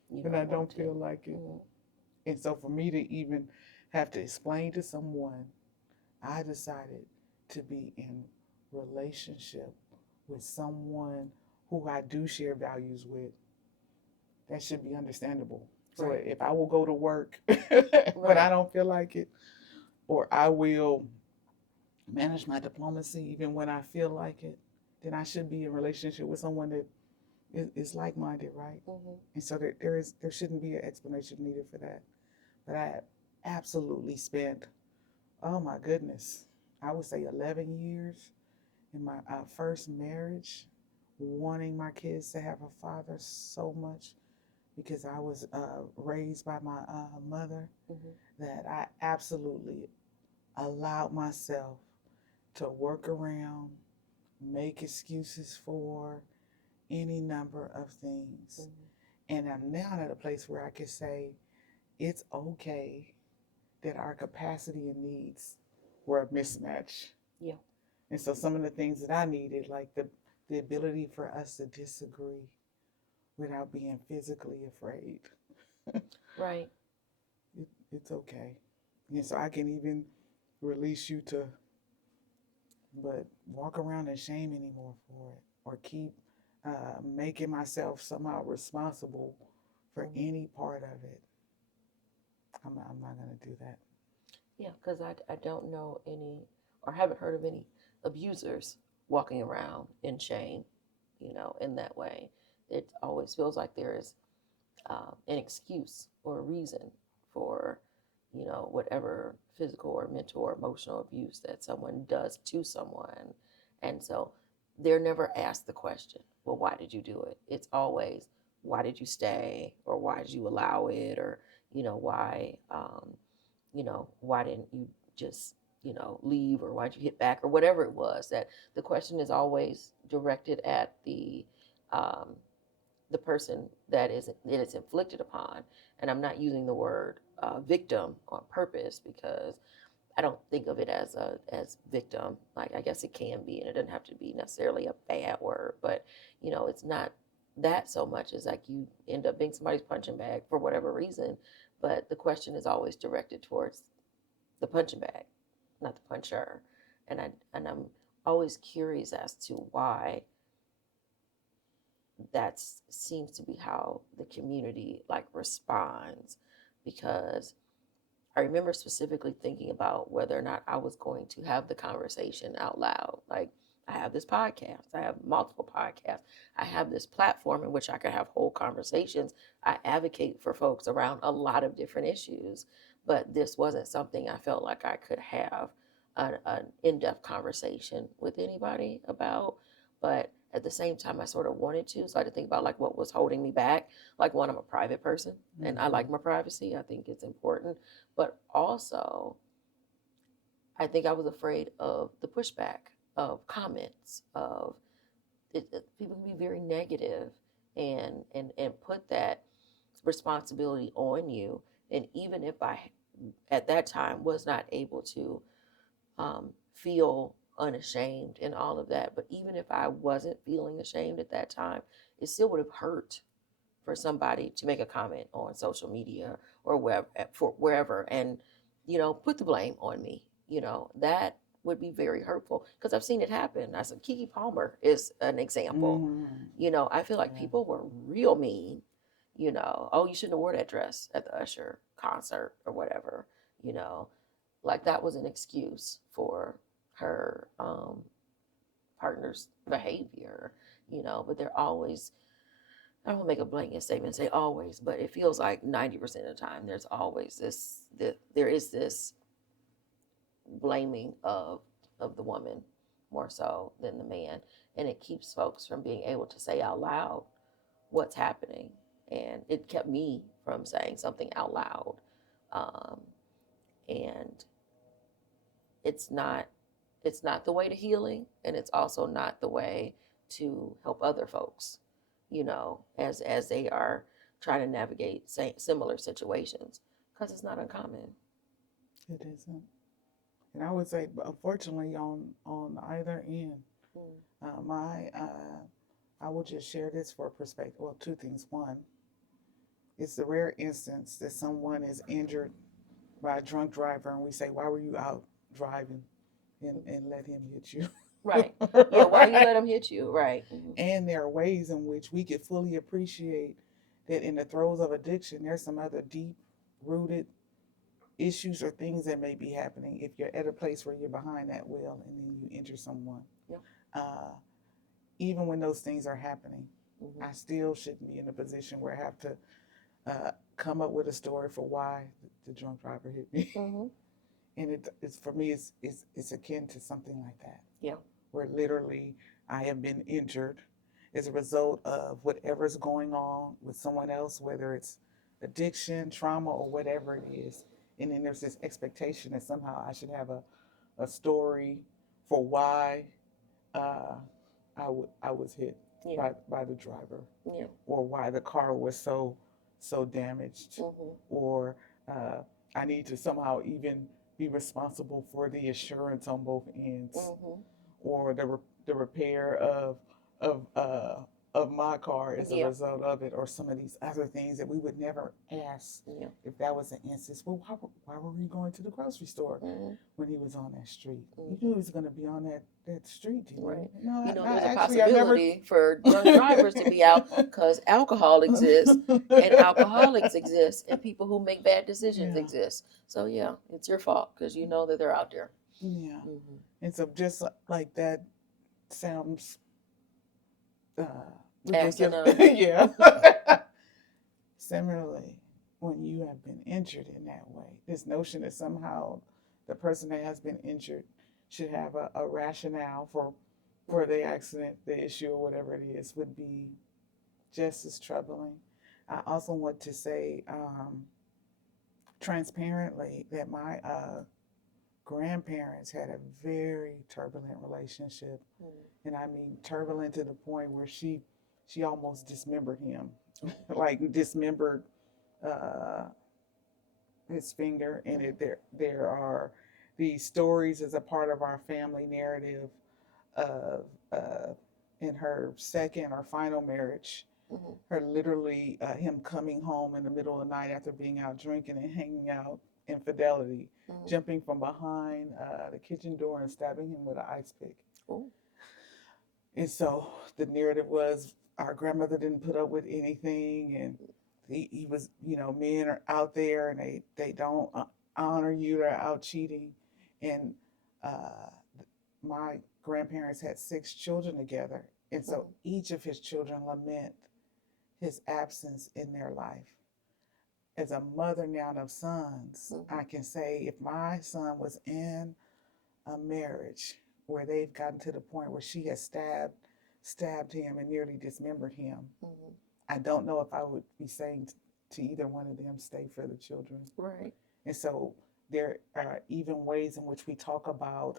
when I don't feel like it. And so for me to even have to explain to someone, I decided to be in relationship with someone who I do share values with. That should be understandable. So if I will go to work when I don't feel like it, or I will manage my diplomacy even when I feel like it, then I should be in relationship with someone that is like-minded, right? Mm-hmm. And so there shouldn't be an explanation needed for that. But I absolutely spent, oh my goodness, I would say 11 years in my first marriage, wanting my kids to have a father so much because I was raised by my mother, Mm-hmm. that I absolutely allowed myself to work around, make excuses for any number of things. Mm-hmm. And I'm now at a place where I can say it's okay that our capacity and needs were a mismatch. Yeah. And so some of the things that I needed, like the ability for us to disagree without being physically afraid, Right. it's okay. And so I can even release you to, but walk around in shame anymore for it, or keep making myself somehow responsible for Mm-hmm. any part of it. I'm not going to do that. Yeah, because I don't know any, or haven't heard of any abusers walking around in shame, in that way. It always feels like there is an excuse or a reason for, whatever physical or mental or emotional abuse that someone does to someone. And so they're never asked the question, well, why did you do it? It's always, why did you stay? Or why did you allow it? Or, why, why didn't you just, leave, or why'd you hit back, or whatever it was. That the question is always directed at um, the person that is inflicted upon. And I'm not using the word victim on purpose, because I don't think of it as victim. Like, I guess it can be, and it doesn't have to be necessarily a bad word, but it's not that so much as like you end up being somebody's punching bag for whatever reason. But the question is always directed towards the punching bag, not the puncher. And I'm always curious as to why that seems to be how the community like responds, because I remember specifically thinking about whether or not I was going to have the conversation out loud. Like, I have this podcast, I have multiple podcasts, I have this platform in which I can have whole conversations. I advocate for folks around a lot of different issues, but this wasn't something I felt like I could have an in-depth conversation with anybody about. But at the same time, I sort of wanted to. So I had to think about like what was holding me back. Like, one, I'm a private person, and I like my privacy. I think it's important. But also, I think I was afraid of the pushback, of comments, of people can be very negative and put that responsibility on you. And even if I, at that time, was not able to feel unashamed and all of that, but even if I wasn't feeling ashamed at that time, it still would have hurt for somebody to make a comment on social media or wherever, and put the blame on me. That would be very hurtful, because I've seen it happen. I said Kiki Palmer is an example. Mm-hmm. I feel like Yeah. people were real mean. Oh, you shouldn't have wore that dress at the Usher concert or whatever. you know like that was an excuse for her partner's behavior. But they're always, I don't want to make a blanket statement and say always, but it feels like 90% of the time there's always there is this blaming of the woman more so than the man, and it keeps folks from being able to say out loud what's happening, and it kept me from saying something out loud. um, and it's not the way to healing, and it's also not the way to help other folks, as they are trying to navigate similar situations, because it's not uncommon. It isn't. And I would say, unfortunately, on either end, Mm. my I will just share this for perspective. Well, two things. One, it's the rare instance that someone is injured by a drunk driver, and we say, "Why were you out driving?" and let him hit you. Right. Yeah, why you let them hit you? Right. Mm-hmm. And there are ways in which we could fully appreciate that in the throes of addiction, there's some other deep rooted issues or things that may be happening if you're at a place where you're behind that wheel and then you injure someone. Yep. Uh, Even when those things are happening. I still shouldn't be in a position where I have to come up with a story for why the drunk driver hit me. Mm-hmm. And it's for me, it's akin to something like that. Yeah. Where literally I have been injured as a result of whatever's going on with someone else, whether it's addiction, trauma, or whatever it is. And then there's this expectation that somehow I should have a story for why uh, I was hit Yeah. by the driver, Yeah. or why the car was so damaged, Mm-hmm. or uh, I need to somehow even be responsible for the insurance on both ends, Mm-hmm. or the repair of uh, of my car as a Yeah. result of it, or some of these other things that we would never ask Yeah. if that was an instance. Well, why were we going to the grocery store Mm-hmm. when he was on that street? You Mm-hmm. knew he was going to be on that street. You Right. know, You know, I there's a actually I never. possibility for drunk drivers to be out because alcohol exists and alcoholics exist and people who make bad decisions Yeah. exist. So yeah, it's your fault because you know that they're out there. Yeah. Mm-hmm. And so just like that sounds Acting regressive. up. Yeah. Similarly, when you have been injured in that way, this notion that somehow the person that has been injured should have a rationale for the accident, the issue, or whatever it is, would be just as troubling. I also want to say transparently that my grandparents had a very turbulent relationship, and I mean turbulent to the point where she almost dismembered him, like dismembered uh, his finger. And there are these stories as a part of our family narrative of in her second or final marriage, Mm-hmm. her literally him coming home in the middle of the night after being out drinking and hanging out, infidelity, Mm-hmm. jumping from behind the kitchen door and stabbing him with an ice pick. Ooh. And so the narrative was our grandmother didn't put up with anything, and he was, men are out there and they don't honor you, they're out cheating. And uh, my grandparents had 6 children together, and so Mm-hmm. each of his children lament his absence in their life. As a mother now of sons, Mm-hmm. I can say if my son was in a marriage where they've gotten to the point where she has stabbed him and nearly dismembered him, Mm-hmm. I don't know if I would be saying to either one of them, stay for the children. Right. And so there are even ways in which we talk about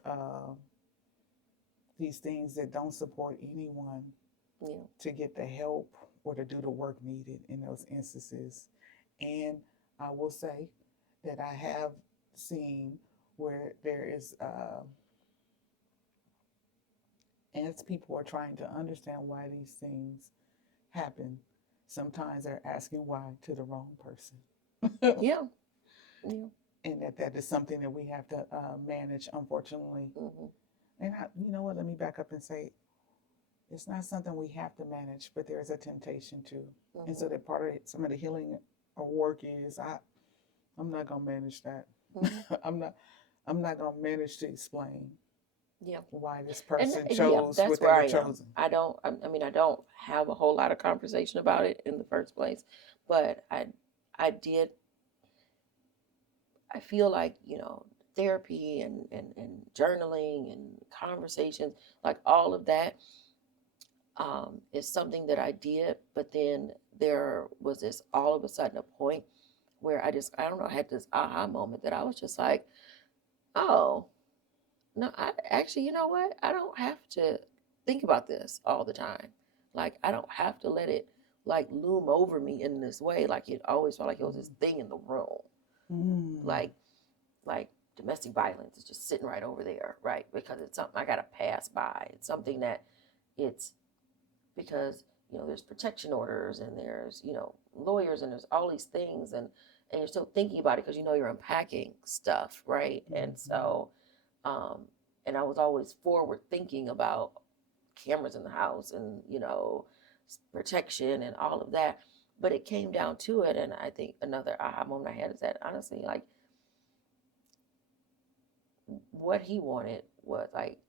these things that don't support anyone Yeah. to get the help or to do the work needed in those instances. And I will say that I have seen where there is, as people are trying to understand why these things happen, sometimes they're asking why to the wrong person. Yeah. Yeah. And that is something that we have to manage, unfortunately. Mm-hmm. And you know what? Let me back up and say it's not something we have to manage, but there is a temptation to. Mm-hmm. And so that part of it, some of the healing or work is I'm not gonna manage that. Mm-hmm. I'm not gonna manage to explain Yeah. why this And person yeah, chose that's what they where were I am. chosen. I don't. I mean, I don't have a whole lot of conversation about it in the first place, but I did. I feel like therapy and journaling and conversations, like all of that, is something that I did. But then there was this all of a sudden a point where I don't know, I had this aha moment that I was just like, oh no, I actually, you know what? I don't have to think about this all the time. Like I don't have to let it like loom over me in this way. Like it always felt like it was this thing in the room. Mm. Like domestic violence is just sitting right over there, right? Because it's something I gotta pass by. It's something that it's because there's protection orders and there's lawyers and there's all these things and you're still thinking about it because you're unpacking stuff, right? And so and I was always forward thinking about cameras in the house and protection and all of that. But it came down to it, and I think another aha moment I had is that honestly, like what he wanted was like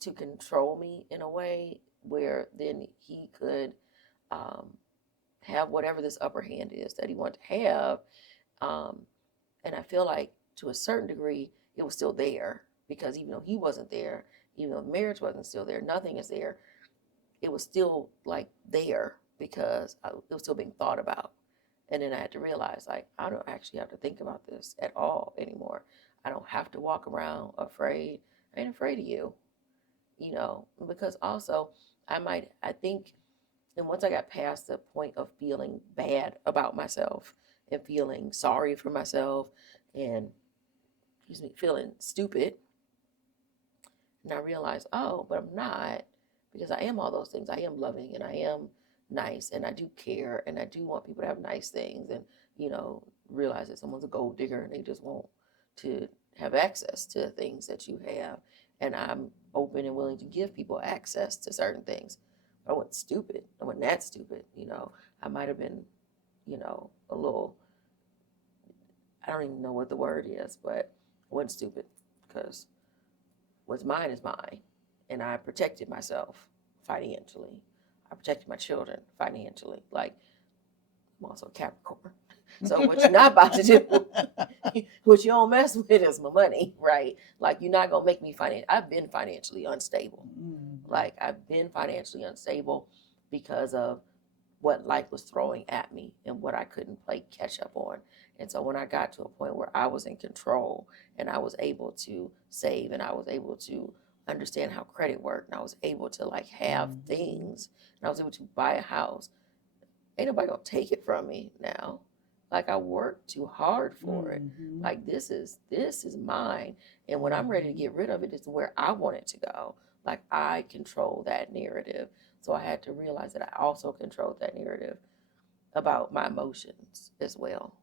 to control me in a way where then he could um, have whatever this upper hand is that he wanted to have. Um, and I feel like to a certain degree, it was still there because even though he wasn't there, even though marriage wasn't still there, nothing is there. It was still like there because it was still being thought about. And then I had to realize, like, I don't actually have to think about this at all anymore. I don't have to walk around afraid. I ain't afraid of you, because also I think, and once I got past the point of feeling bad about myself and feeling sorry for myself and, excuse me, feeling stupid, and I realized, oh, but I'm not, because I am all those things. I am loving and I am nice and I do care and I do want people to have nice things and, realize that someone's a gold digger and they just want to have access to things that you have. And I'm open and willing to give people access to certain things. But I wasn't stupid. I wasn't that stupid. I might have been, a little, I don't even know what the word is, but I wasn't stupid because what's mine is mine. And I protected myself financially. I protected my children financially. Like, I'm also a Capricorn. So what you're not about to do, what you don't mess with is my money, right? Like, you're not going to make me I've been financially unstable. Like, I've been financially unstable because of what life was throwing at me and what I couldn't play catch up on. And so when I got to a point where I was in control and I was able to save and I was able to understand how credit worked and I was able to like have things and I was able to buy a house, ain't nobody gonna take it from me now. Like, I worked too hard for it. Like, this is mine. And when I'm ready to get rid of it, it's where I want it to go. Like, I control that narrative. So I had to realize that I also controlled that narrative about my emotions as well.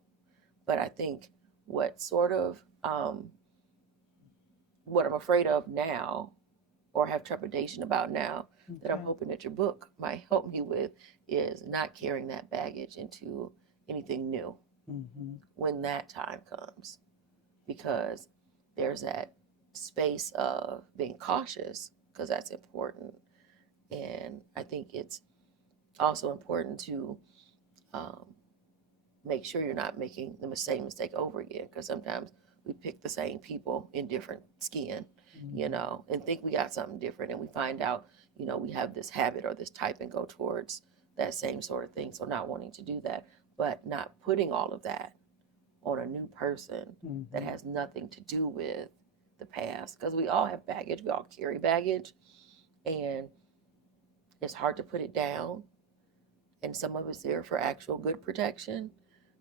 But I think what sort of what I'm afraid of now or have trepidation about now that I'm hoping that your book might help me with is not carrying that baggage into anything new when that time comes, because there's that space of being cautious because that's important. And I think it's also important to um, make sure you're not making the same mistake over again, because sometimes we pick the same people in different skin, and think we got something different, and we find out, we have this habit or this type and go towards that same sort of thing. So not wanting to do that, but not putting all of that on a new person that has nothing to do with the past, because we all have baggage, we all carry baggage, and it's hard to put it down. And some of it's there for actual good protection,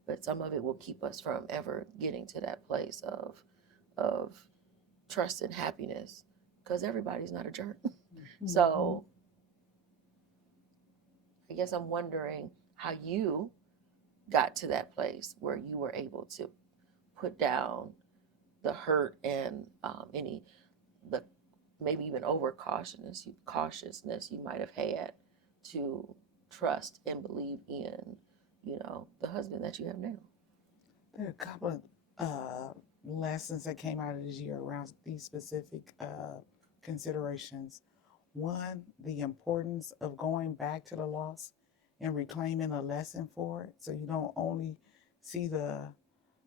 but some of it will keep us from ever getting to that place of trust and happiness, because everybody's not a jerk. So I guess I'm wondering how you got to that place where you were able to put down the hurt and the maybe even over cautiousness you might have had to trust and believe in, the husband that you have now. There are a couple of lessons that came out of this year around these specific considerations. One, the importance of going back to the loss and reclaiming a lesson for it, so you don't only see the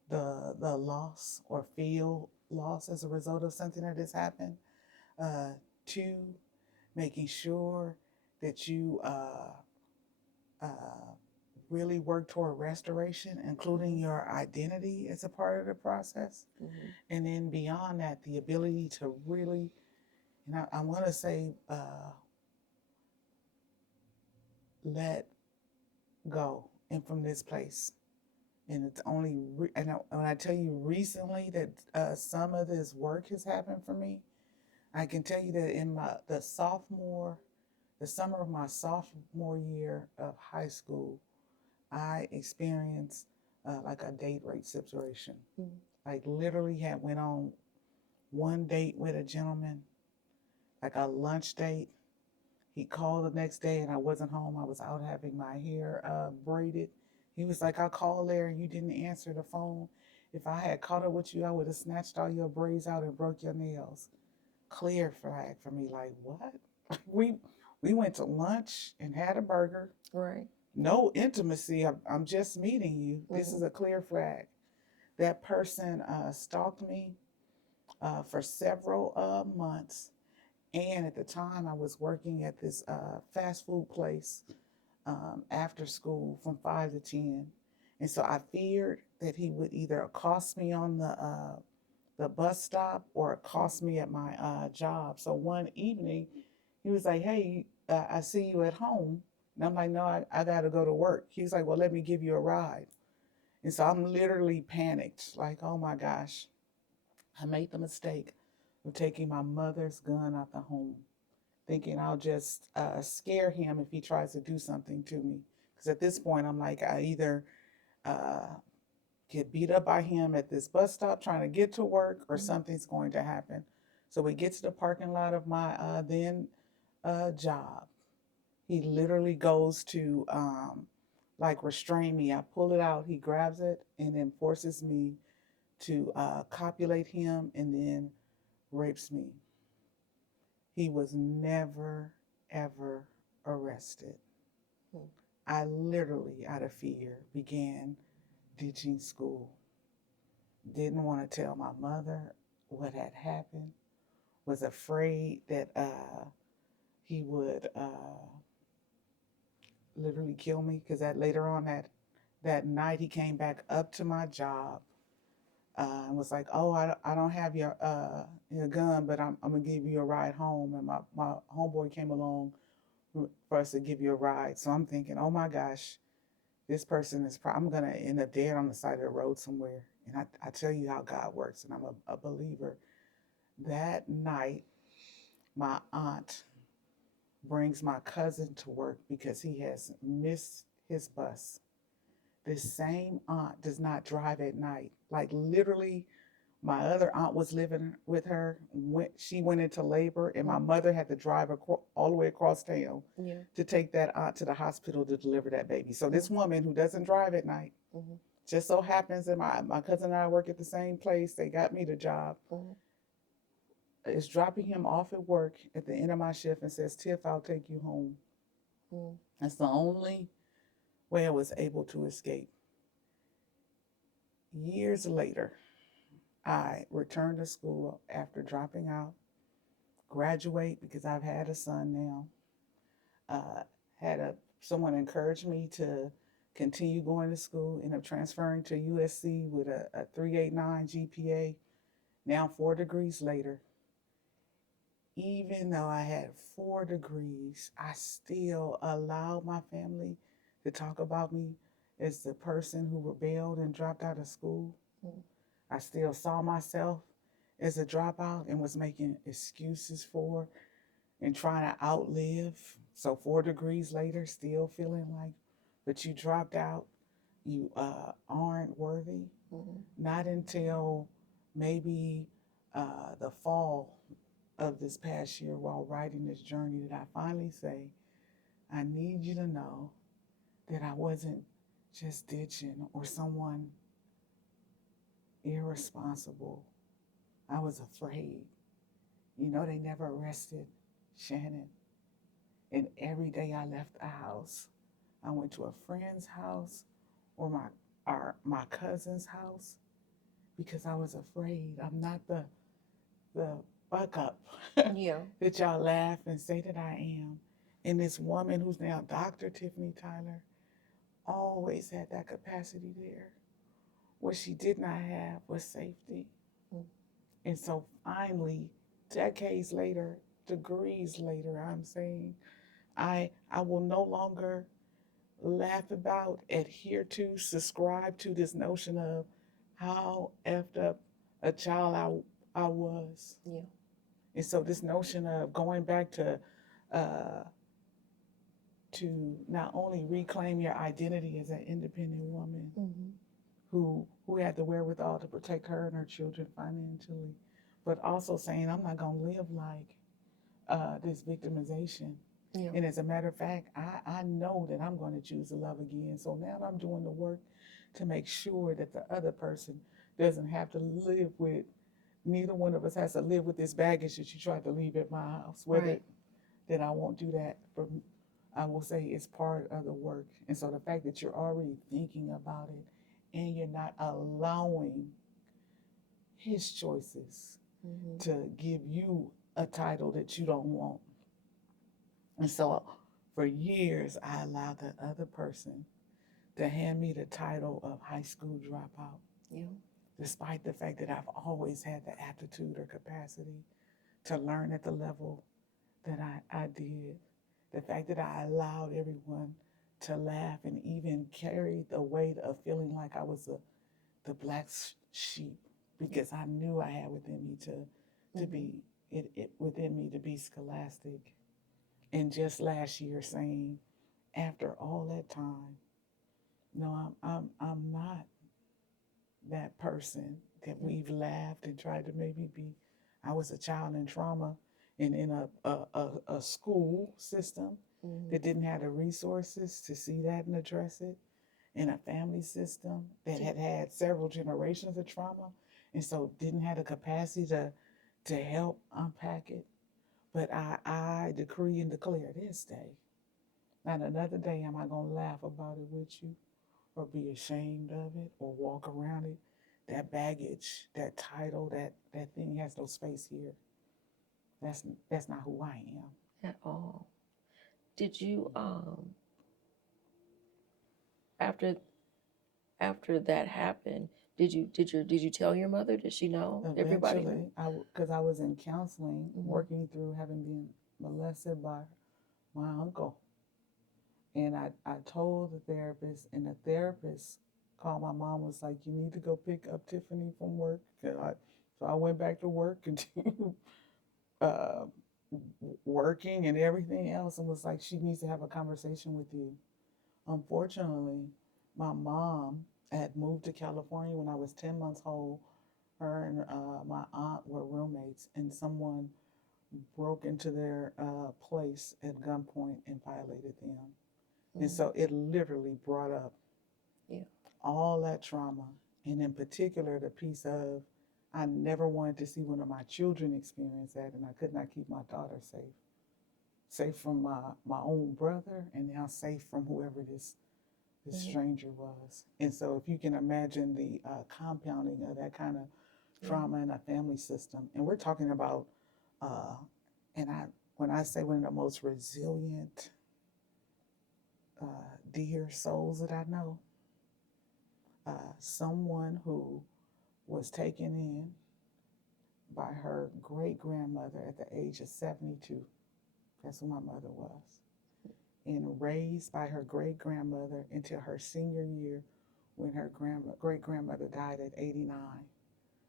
loss or feel loss as a result of something that has happened. Two, making sure that you really work toward restoration, including your identity as a part of the process. And then beyond that, the ability to really, and I want to say, let go and from this place. And it's only, when I tell you recently that some of this work has happened for me, I can tell you that in the summer of my sophomore year of high school, I experienced like a date rape situation. Like, literally went on one date with a gentleman, like a lunch date. He called the next day and I wasn't home. I was out having my hair braided. He was like, I called there and you didn't answer the phone. If I had caught up with you, I would have snatched all your braids out and broke your nails. Clear flag for me. Like, what? We went to lunch and had a burger. Right. No intimacy. I'm just meeting you. This is Mhm. a clear flag. That person stalked me for several months. And at the time, I was working at this fast food place after school from 5 to 10. And so I feared that he would either accost me on the bus stop or accost me at my job. So one evening, he was like, "Hey, I see you at home." And I'm like, "No, I got to go to work." He's like, "Well, let me give you a ride." And so I'm literally panicked, like, "Oh my gosh, I made the mistake of taking my mother's gun out the home, thinking I'll just scare him if he tries to do something to me." Because at this point, I'm like, I either uh, get beat up by him at this bus stop trying to get to work, or something's going to happen. So we get to the parking lot of my then job. He literally goes to like restrain me. I pull it out. He grabs it and then forces me to copulate him and then rapes me. He was never, ever arrested. Hmm. I literally, out of fear, began ditching school. Didn't want to tell my mother what had happened. Was afraid that he would literally kill me, because that later on that night he came back up to my job and was like, "Oh, I don't have your gun, but I'm gonna give you a ride home." And my homeboy came along for us to give you a ride. So I'm thinking, "Oh my gosh, this person is I'm gonna end up dead on the side of the road somewhere." And I tell you how God works, and I'm a believer. That night, my aunt brings my cousin to work because he has missed his bus. This same aunt does not drive at night. Like literally, my other aunt was living with her when she went into labor, and my mother had to drive all the way across town Yeah. to take that aunt to the hospital to deliver that baby. So this woman who doesn't drive at night, Mhm. just so happens that my cousin and I work at the same place. They got me the job. Mhm. Is dropping him off at work at the end of my shift and says, "Tiff, I'll take you home." Mhm. That's the only way I was able to escape. Years later, I returned to school after dropping out, graduate because I've had a son now. Had someone encourage me to continue going to school, end up transferring to USC with a 3.89 GPA. Now 4 degrees later, even though I had 4 degrees, I still allowed my family to talk about me as the person who rebelled and dropped out of school. Mhm. I still saw myself as a dropout and was making excuses for and trying to outlive. So 4 degrees later, still feeling like, but you dropped out, you aren't worthy. Mhm. Not until maybe the fall of this past year, while writing this journey, did I finally say, "I need you to know that I wasn't just ditching or someone irresponsible. I was afraid." You know, they never arrested Shannon. And every day I left the house, I went to a friend's house or my cousin's house because I was afraid. I'm not the buck up Yeah. that y'all laugh and say that I am. And this woman who's now Dr. Tiffany Tyler always had that capacity there. What she did not have was safety. Mm. And so finally, decades later, degrees later, I'm saying I will no longer laugh about, adhere to, subscribe to this notion of how effed up a child I was. Yeah. And so this notion of going back uh, to not only reclaim your identity as an independent woman Mm-hmm. who had the wherewithal to protect her and her children financially, but also saying I'm not gonna live like this victimization. Yeah. And as a matter of fact, I know that I'm going to choose to love again. So now I'm doing the work to make sure that the other person doesn't have to live with, neither one of us has to live with this baggage that you tried to leave at my house. Whether Right. then I won't do that. I will say it's part of the work. And so the fact that you're already thinking about it and you're not allowing his choices Mm-hmm. to give you a title that you don't want. And so for years, I allowed the other person to hand me the title of high school dropout, Yeah. despite the fact that I've always had the aptitude or capacity to learn at the level that I did. The fact that I allowed everyone to laugh and even carry the weight of feeling like I was the black sheep, because I knew I had within me to be it within me to be scholastic. And just last year saying, after all that time, no, I'm not that person that we've laughed and tried to maybe be. I was a child in trauma and in a school system Mm-hmm. that didn't have the resources to see that and address it, in a family system that had had several generations of trauma and so didn't have the capacity to help unpack it. But I decree and declare this day, not another day am I going to laugh about it with you or be ashamed of it or walk around it. That baggage, that title, that thing has no space here. That's not who I am. At all. Did you after after that happened, did you tell your mother? Did she know? Everybody knew? Eventually, because I was in counseling, Mm-hmm. working through having been molested by my uncle. And I told the therapist, and the therapist called my mom, was like, you need to go pick up Tiffany from work. So I went back to work, continued uh, working and everything else, and was like, she needs to have a conversation with you. Unfortunately, my mom had moved to California when I was 10 months old. Her and my aunt were roommates, and someone broke into their place at gunpoint and violated them. Mm-hmm. And so it literally brought up all that trauma. And in particular, the piece of, I never wanted to see one of my children experience that, and I could not keep my daughter safe. Safe from my own brother, and now safe from whoever this stranger was. And so if you can imagine the compounding of that kind of trauma in a family system, and we're talking about, and when I say one of the most resilient, dear souls that I know, someone who was taken in by her great grandmother at the age of 72. That's who my mother was. And raised by her great grandmother until her senior year when her great grandmother died at 89.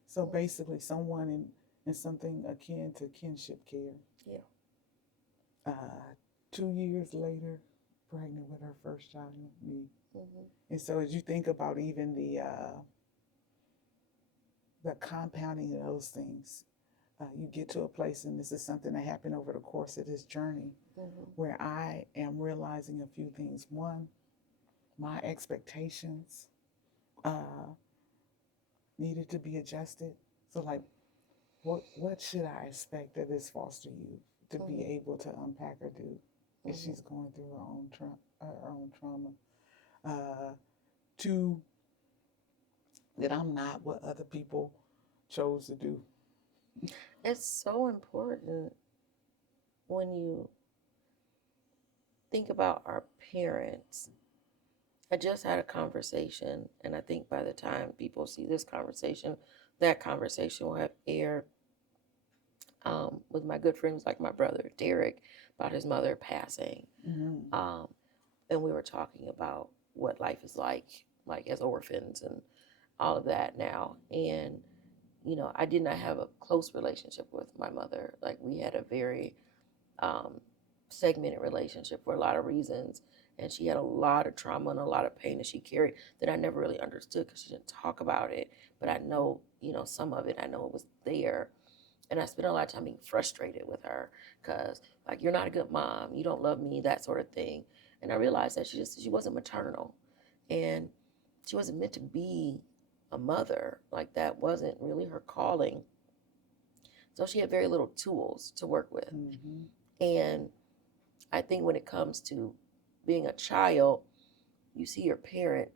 So basically, someone in something akin to kinship care. Yeah. 2 years later, pregnant with her first child, me. Mm-hmm. And so as you think about even the compounding of those things, you get to a place, and this is something that happened over the course of this journey, where I am realizing a few things. One, my expectations needed to be adjusted. So like, what should I expect of this foster youth to be able to unpack or do if she's going through her own trauma? Two, that I'm not what other people chose to do. It's so important when you think about our parents. I just had a conversation, and I think by the time people see this conversation, that conversation will have aired with my good friends like my brother Derek about his mother passing. Mm-hmm. And we were talking about what life is like as orphans and all of that now. And, you know, I did not have a close relationship with my mother. Like, we had a very segmented relationship for a lot of reasons. And she had a lot of trauma and a lot of pain that she carried that I never really understood because she didn't talk about it. But I know, you know, some of it, I know it was there. And I spent a lot of time being frustrated with her because, like, you're not a good mom, you don't love me, that sort of thing. And I realized that she wasn't maternal, and she wasn't meant to be a mother. Like, that wasn't really her calling. So she had very little tools to work with. Mm-hmm. And I think when it comes to being a child, you see your parent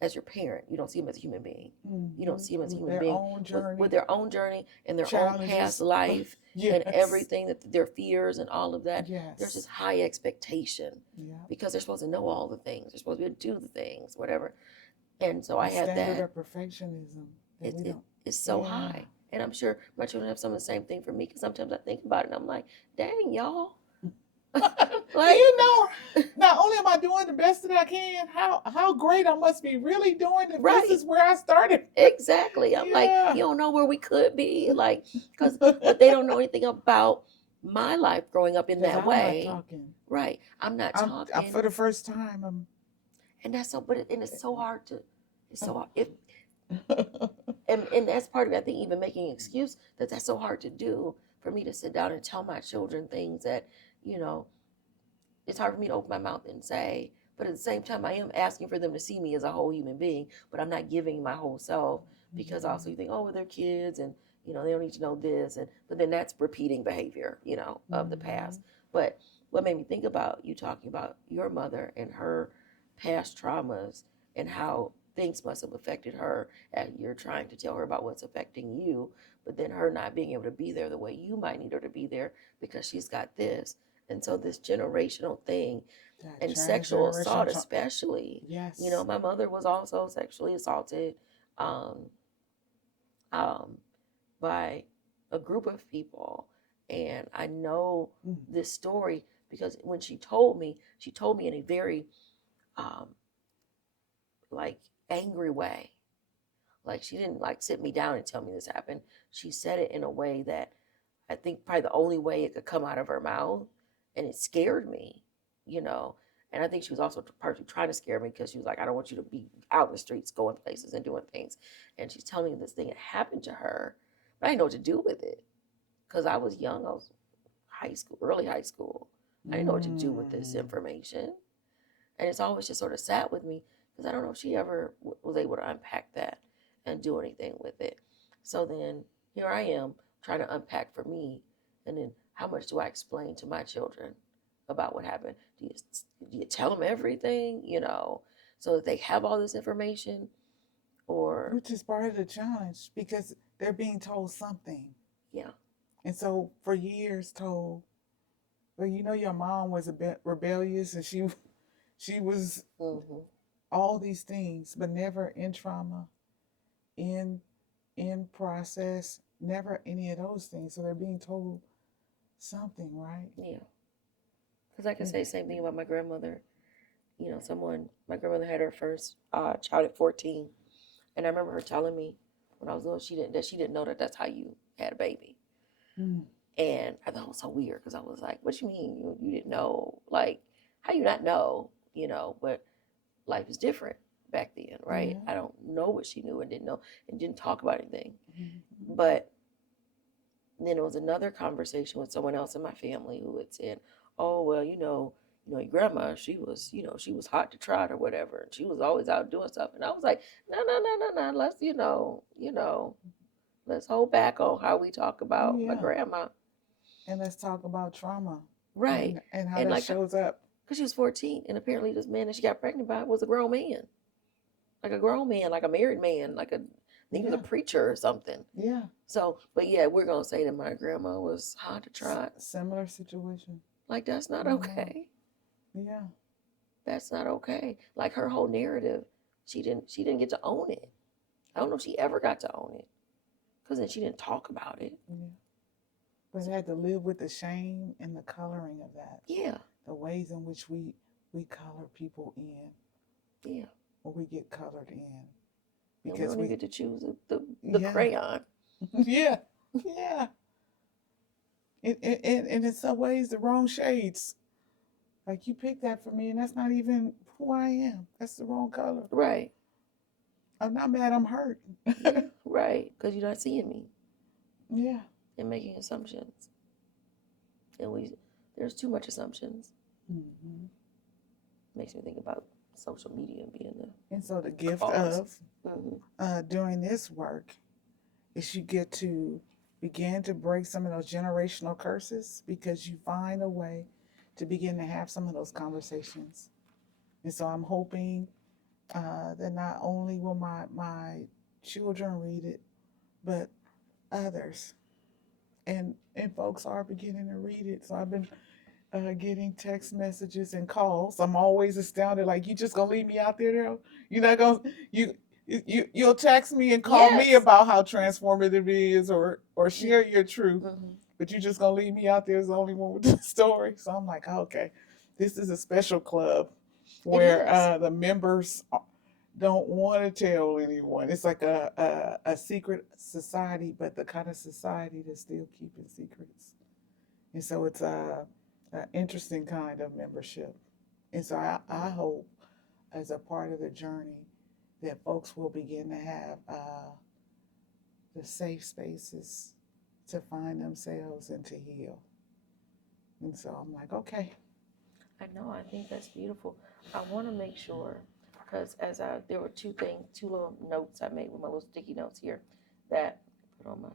as your parent. You don't see them as a human being. You don't see them as a With human their being own journey, with their own journey and their own past challenges. life and Yes. everything that their fears and all of that. There's this Yes. high expectation Yeah. because they're supposed to know all the things. They're supposed to be able to do the things, whatever. And so I The had standard that. of perfectionism that we don't. It's so Yeah. high. And I'm sure my children have some of the same thing for me because sometimes I think about it and I'm like, dang, y'all. Like, you know, not only am I doing the best that I can, how great I must be really doing it. Right. This is where I started. Exactly. I'm like, Yeah. you don't know where we could be. Like, but they don't know anything about my life growing up in 'Cause that I'm way. not talking. Right. I'm not I'm talking. for the first time. And that's so, and it's so hard to, it's so hard. And that's part of it. I think even making an excuse that's so hard to do for me to sit down and tell my children things that, you know, it's hard for me to open my mouth and say, but at the same time, I am asking for them to see me as a whole human being, but I'm not giving my whole self because also you think, oh, well, they're kids and, you know, they don't need to know this. But then that's repeating behavior, you know, of the past. But what made me think about you talking about your mother and her past traumas and how things must have affected her, and you're trying to tell her about what's affecting you, but then her not being able to be there the way you might need her to be there because she's got this. And so this generational thing and sexual assault especially. Yes. You know, my mother was also sexually assaulted um, by a group of people. And I know this story because when she told me in a very like angry way. Like she didn't like sit me down and tell me this happened. She said it in a way that I think probably the only way it could come out of her mouth, and it scared me, you know. And I think she was also partially trying to scare me because she was like, I don't want you to be out in the streets, going places and doing things. And she's telling me this thing had happened to her, but I didn't know what to do with it because I was young. I was high school, early high school. I didn't know what to do with this information. And it's always just sort of sat with me because I don't know if she ever was able to unpack that and do anything with it. So then here I am trying to unpack for me. And then how much do I explain to my children about what happened? Do you tell them everything, you know, so that they have all this information? Or which is part of the challenge because they're being told something. Yeah. And so for years told, well, you know, your mom was a bit rebellious and she was all these things, but never in trauma, in process, never any of those things. So they're being told something, right? Yeah. Because I can say the same thing about my grandmother. You know, my grandmother had her first child at 14. And I remember her telling me when I was little, she didn't know that that's how you had a baby. And I thought it was so weird because I was like, what you mean you didn't know? Like, how you not know? You know, but life is different back then, right? I don't know what she knew and didn't know and didn't talk about anything. But then it was another conversation with someone else in my family who had said, oh, well, you know, your grandma, she was hot to trot or whatever. And she was always out doing stuff. And I was like, no. Let's, let's hold back on how we talk about my grandma. And let's talk about trauma. Right. And how that shows up. Because she was 14. And apparently this man that she got pregnant by was a grown man. Like a grown man, like a married man, I think he was a preacher or something. Yeah. So, but yeah, we're going to say that my grandma was hot to trot. Similar situation. Like, that's not okay. Yeah. That's not okay. Like her whole narrative, she didn't get to own it. I don't know if she ever got to own it. Because then she didn't talk about it. Yeah. But had to live with the shame and the coloring of that. Yeah. The ways in which we color people in. Yeah. Or we get colored in. Because we don't get to choose the crayon. Yeah. Yeah. And in some ways, the wrong shades. Like, you picked that for me, and that's not even who I am. That's the wrong color. Right. I'm not mad, I'm hurt. Right, because you're not seeing me. Yeah. And making assumptions. And there's too much assumptions. Makes me think about social media and being the... And so the gift of doing this work is you get to begin to break some of those generational curses because you find a way to begin to have some of those conversations. And so I'm hoping that not only will my children read it, but others. And folks are beginning to read it. So I've been getting text messages and calls. I'm always astounded. Like, you just gonna leave me out there now? You're not gonna you'll text me and call me Yes. about how transformative it is, or share your truth, Mm-hmm. but you just gonna leave me out there as the only one with the story. So I'm like, okay, this is a special club It where is. the members don't want to tell anyone. It's like a secret society, but the kind of society that's still keeping secrets. And so it's an interesting kind of membership. And so I hope, as a part of the journey, that folks will begin to have the safe spaces to find themselves and to heal. And so I'm like, okay. I know. I think that's beautiful. I want to make sure, because there were two little notes I made with my little sticky notes here that I put on my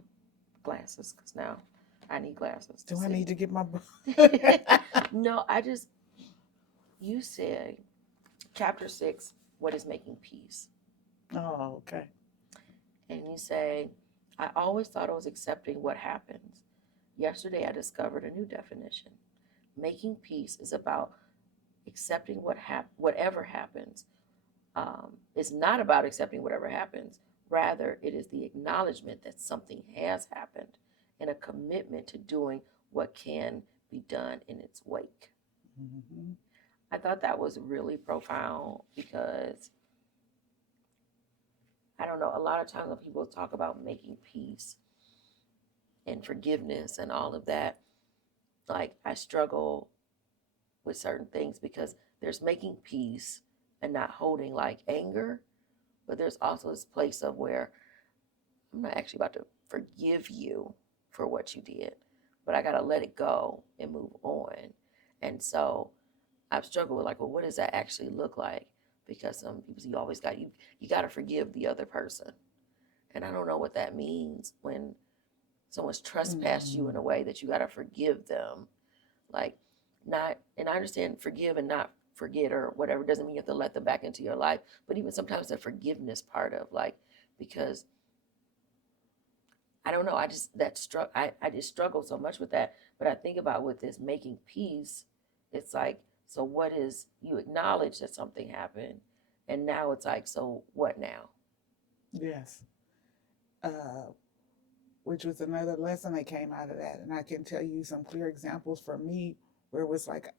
glasses, because now I need glasses. Do I need to get my book? No, you said chapter 6, what is making peace? Oh, okay. And you say, I always thought it was accepting what happens. Yesterday I discovered a new definition. Making peace is about accepting whatever happens. It's not about accepting whatever happens. Rather, it is the acknowledgement that something has happened and a commitment to doing what can be done in its wake. Mm-hmm. I thought that was really profound, because I don't know, a lot of times when people talk about making peace and forgiveness and all of that, like, I struggle with certain things, because there's making peace and not holding like anger, but there's also this place of where I'm not actually about to forgive you for what you did, but I got to let it go and move on. And so I've struggled with, like, well, what does that actually look like? Because some people say you got to forgive the other person. And I don't know what that means when someone's trespassed you in a way that you got to forgive them. Like, not, and I understand forgive and not forget or whatever doesn't mean you have to let them back into your life, but even sometimes the forgiveness part of, like, because I don't know, I just struggle so much with that. But I think about with this making peace, it's like, so what is, you acknowledge that something happened, and now it's like, so what now? Yes. Which was another lesson that came out of that. And I can tell you some clear examples for me where it was like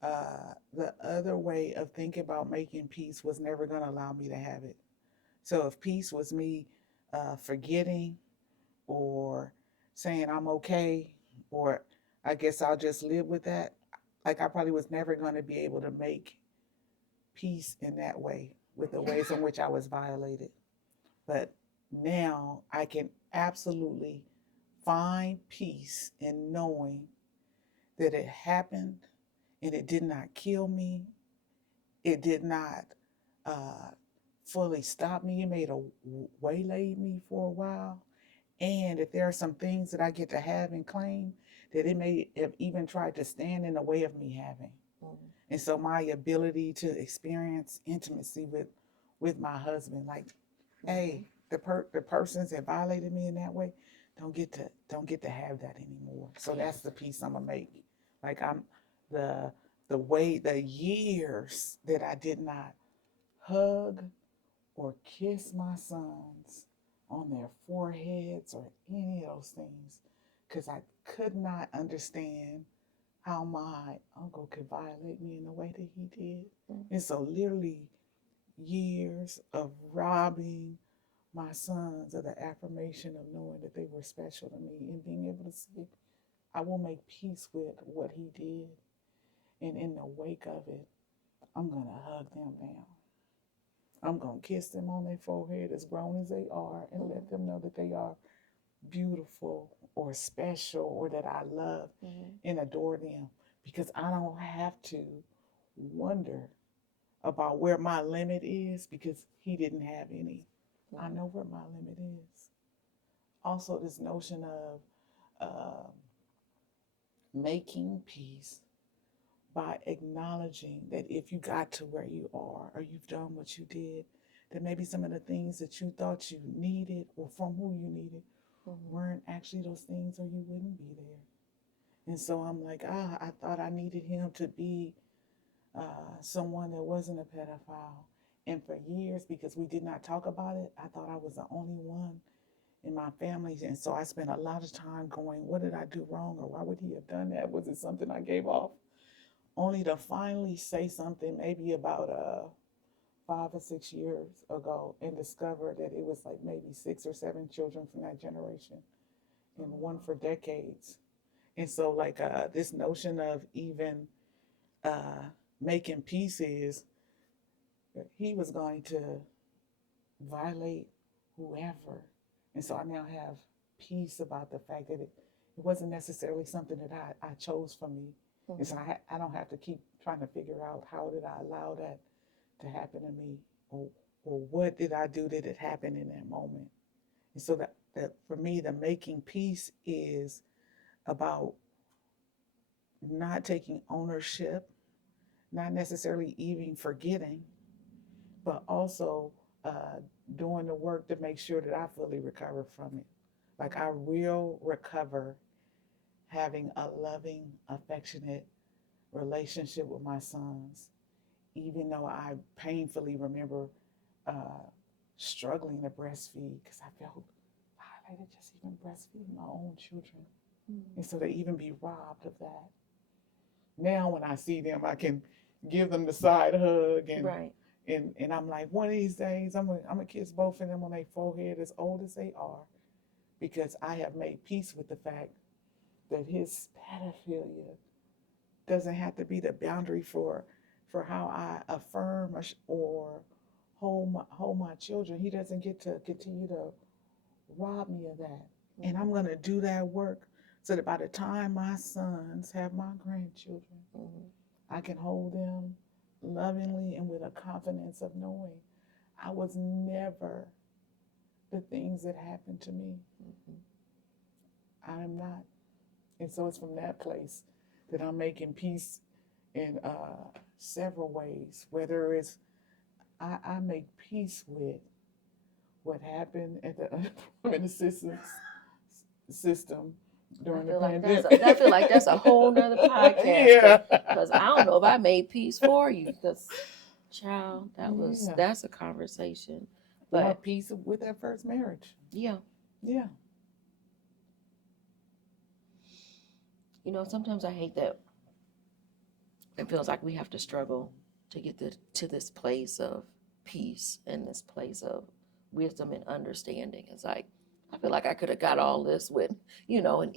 the other way of thinking about making peace was never going to allow me to have it. So if peace was me forgetting or saying I'm okay, or I guess I'll just live with that, like, I probably was never going to be able to make peace in that way with the ways in which I was violated. But now I can absolutely find peace in knowing that it happened and it did not kill me. It did not uh, fully stop me. It made a waylaid me for a while. And if there are some things that I get to have and claim, that it may have even tried to stand in the way of me having. Mm-hmm. And so my ability to experience intimacy with my husband, like, mm-hmm. Hey, the persons that violated me in that way don't get to have that anymore. So that's the piece I'm gonna make. Like, I'm the the years that I did not hug or kiss my sons on their foreheads or any of those things, because I could not understand how my uncle could violate me in the way that he did. Mm-hmm. And so literally years of robbing my sons of the affirmation of knowing that they were special to me, and being able to say, I will make peace with what he did. And in the wake of it, I'm going to hug them now. I'm going to kiss them on their forehead, as grown as they are, and let them know that they are beautiful or special, or that I love and adore them. Because I don't have to wonder about where my limit is, because he didn't have any. I know where my limit is. Also, this notion of making peace by acknowledging that if you got to where you are or you've done what you did, that maybe some of the things that you thought you needed or from who you needed weren't actually those things, or you wouldn't be there. And so I'm like, I thought I needed him to be someone that wasn't a pedophile. And for years, because we did not talk about it, I thought I was the only one in my family. And so I spent a lot of time going, what did I do wrong? Or why would he have done that? Was it something I gave off? Only to finally say something maybe about 5 or 6 years ago and discover that it was like maybe 6 or 7 children from that generation and one for decades. And so, like, this notion of even uh, making peace is he was going to violate whoever. And so I now have peace about the fact that it wasn't necessarily something that I chose for me. And so I don't have to keep trying to figure out how did I allow that to happen to me, or what did I do that it happened in that moment. And so that for me, the making peace is about not taking ownership, not necessarily even forgetting, but also doing the work to make sure that I fully recover from it. Like I will recover having a loving, affectionate relationship with my sons, even though I painfully remember struggling to breastfeed because I felt violated just even breastfeeding my own children. And so to even be robbed of that. Now when I see them, I can give them the side hug and Right. and I'm like, one of these days I'm gonna kiss both of them on their forehead as old as they are, because I have made peace with the fact that his pedophilia doesn't have to be the boundary for how I affirm or hold my children. He doesn't get to continue to rob me of that. And I'm gonna do that work so that by the time my sons have my grandchildren, I can hold them lovingly and with a confidence of knowing I was never the things that happened to me. I am not. And so it's from that place that I'm making peace in several ways. Whether it's I make peace with what happened at the unemployment assistance system during the pandemic. I feel like that's a whole nother podcast. Yeah. Because I don't know if I made peace for you. Because, child, Yeah. that's a conversation. Or But peace with that first marriage. yeah, Yeah. you know, sometimes I hate that it feels like we have to struggle to get to this place of peace and this place of wisdom and understanding. It's like I feel like I could have got all this with, you know, an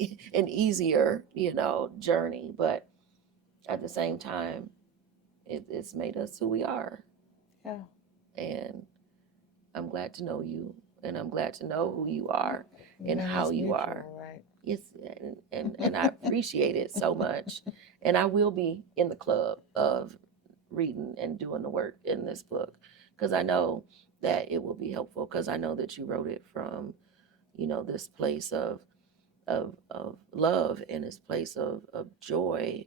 easier, you know, journey, but at the same time, it's made us who we are. Yeah. And I'm glad to know you, and I'm glad to know who you are and Yeah, how that's you mutual, are. right? Yes, and I appreciate it so much. And I will be in the club of reading and doing the work in this book because I know that it will be helpful because I know that you wrote it from, you know, this place of love and this place of joy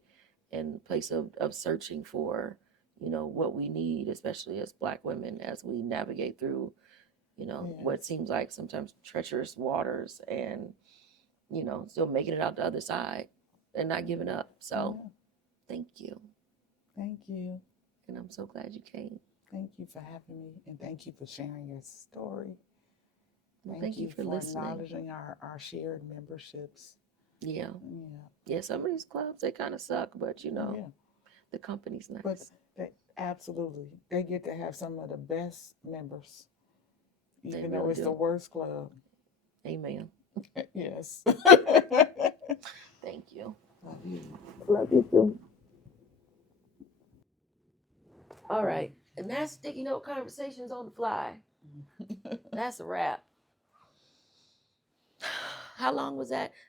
and place of searching for, you know, what we need, especially as Black women as we navigate through, you know, what Yes. seems like sometimes treacherous waters and, you know, still making it out the other side and not giving up. So Yeah. thank you. Thank you. And I'm so glad you came. Thank you for having me, and thank you for sharing your story. Well, thank you for listening. Acknowledging our shared memberships. Yeah. Yeah. Yeah, some of these clubs, they kind of suck, but you know, Yeah. the company's nice. But they absolutely, they get to have some of the best members, They even though really it's the do. worst club. Amen. Yes. Thank you. Love you. Love you too. All right. And that's Sticky Note Conversations on the Fly. That's a wrap. How long was that?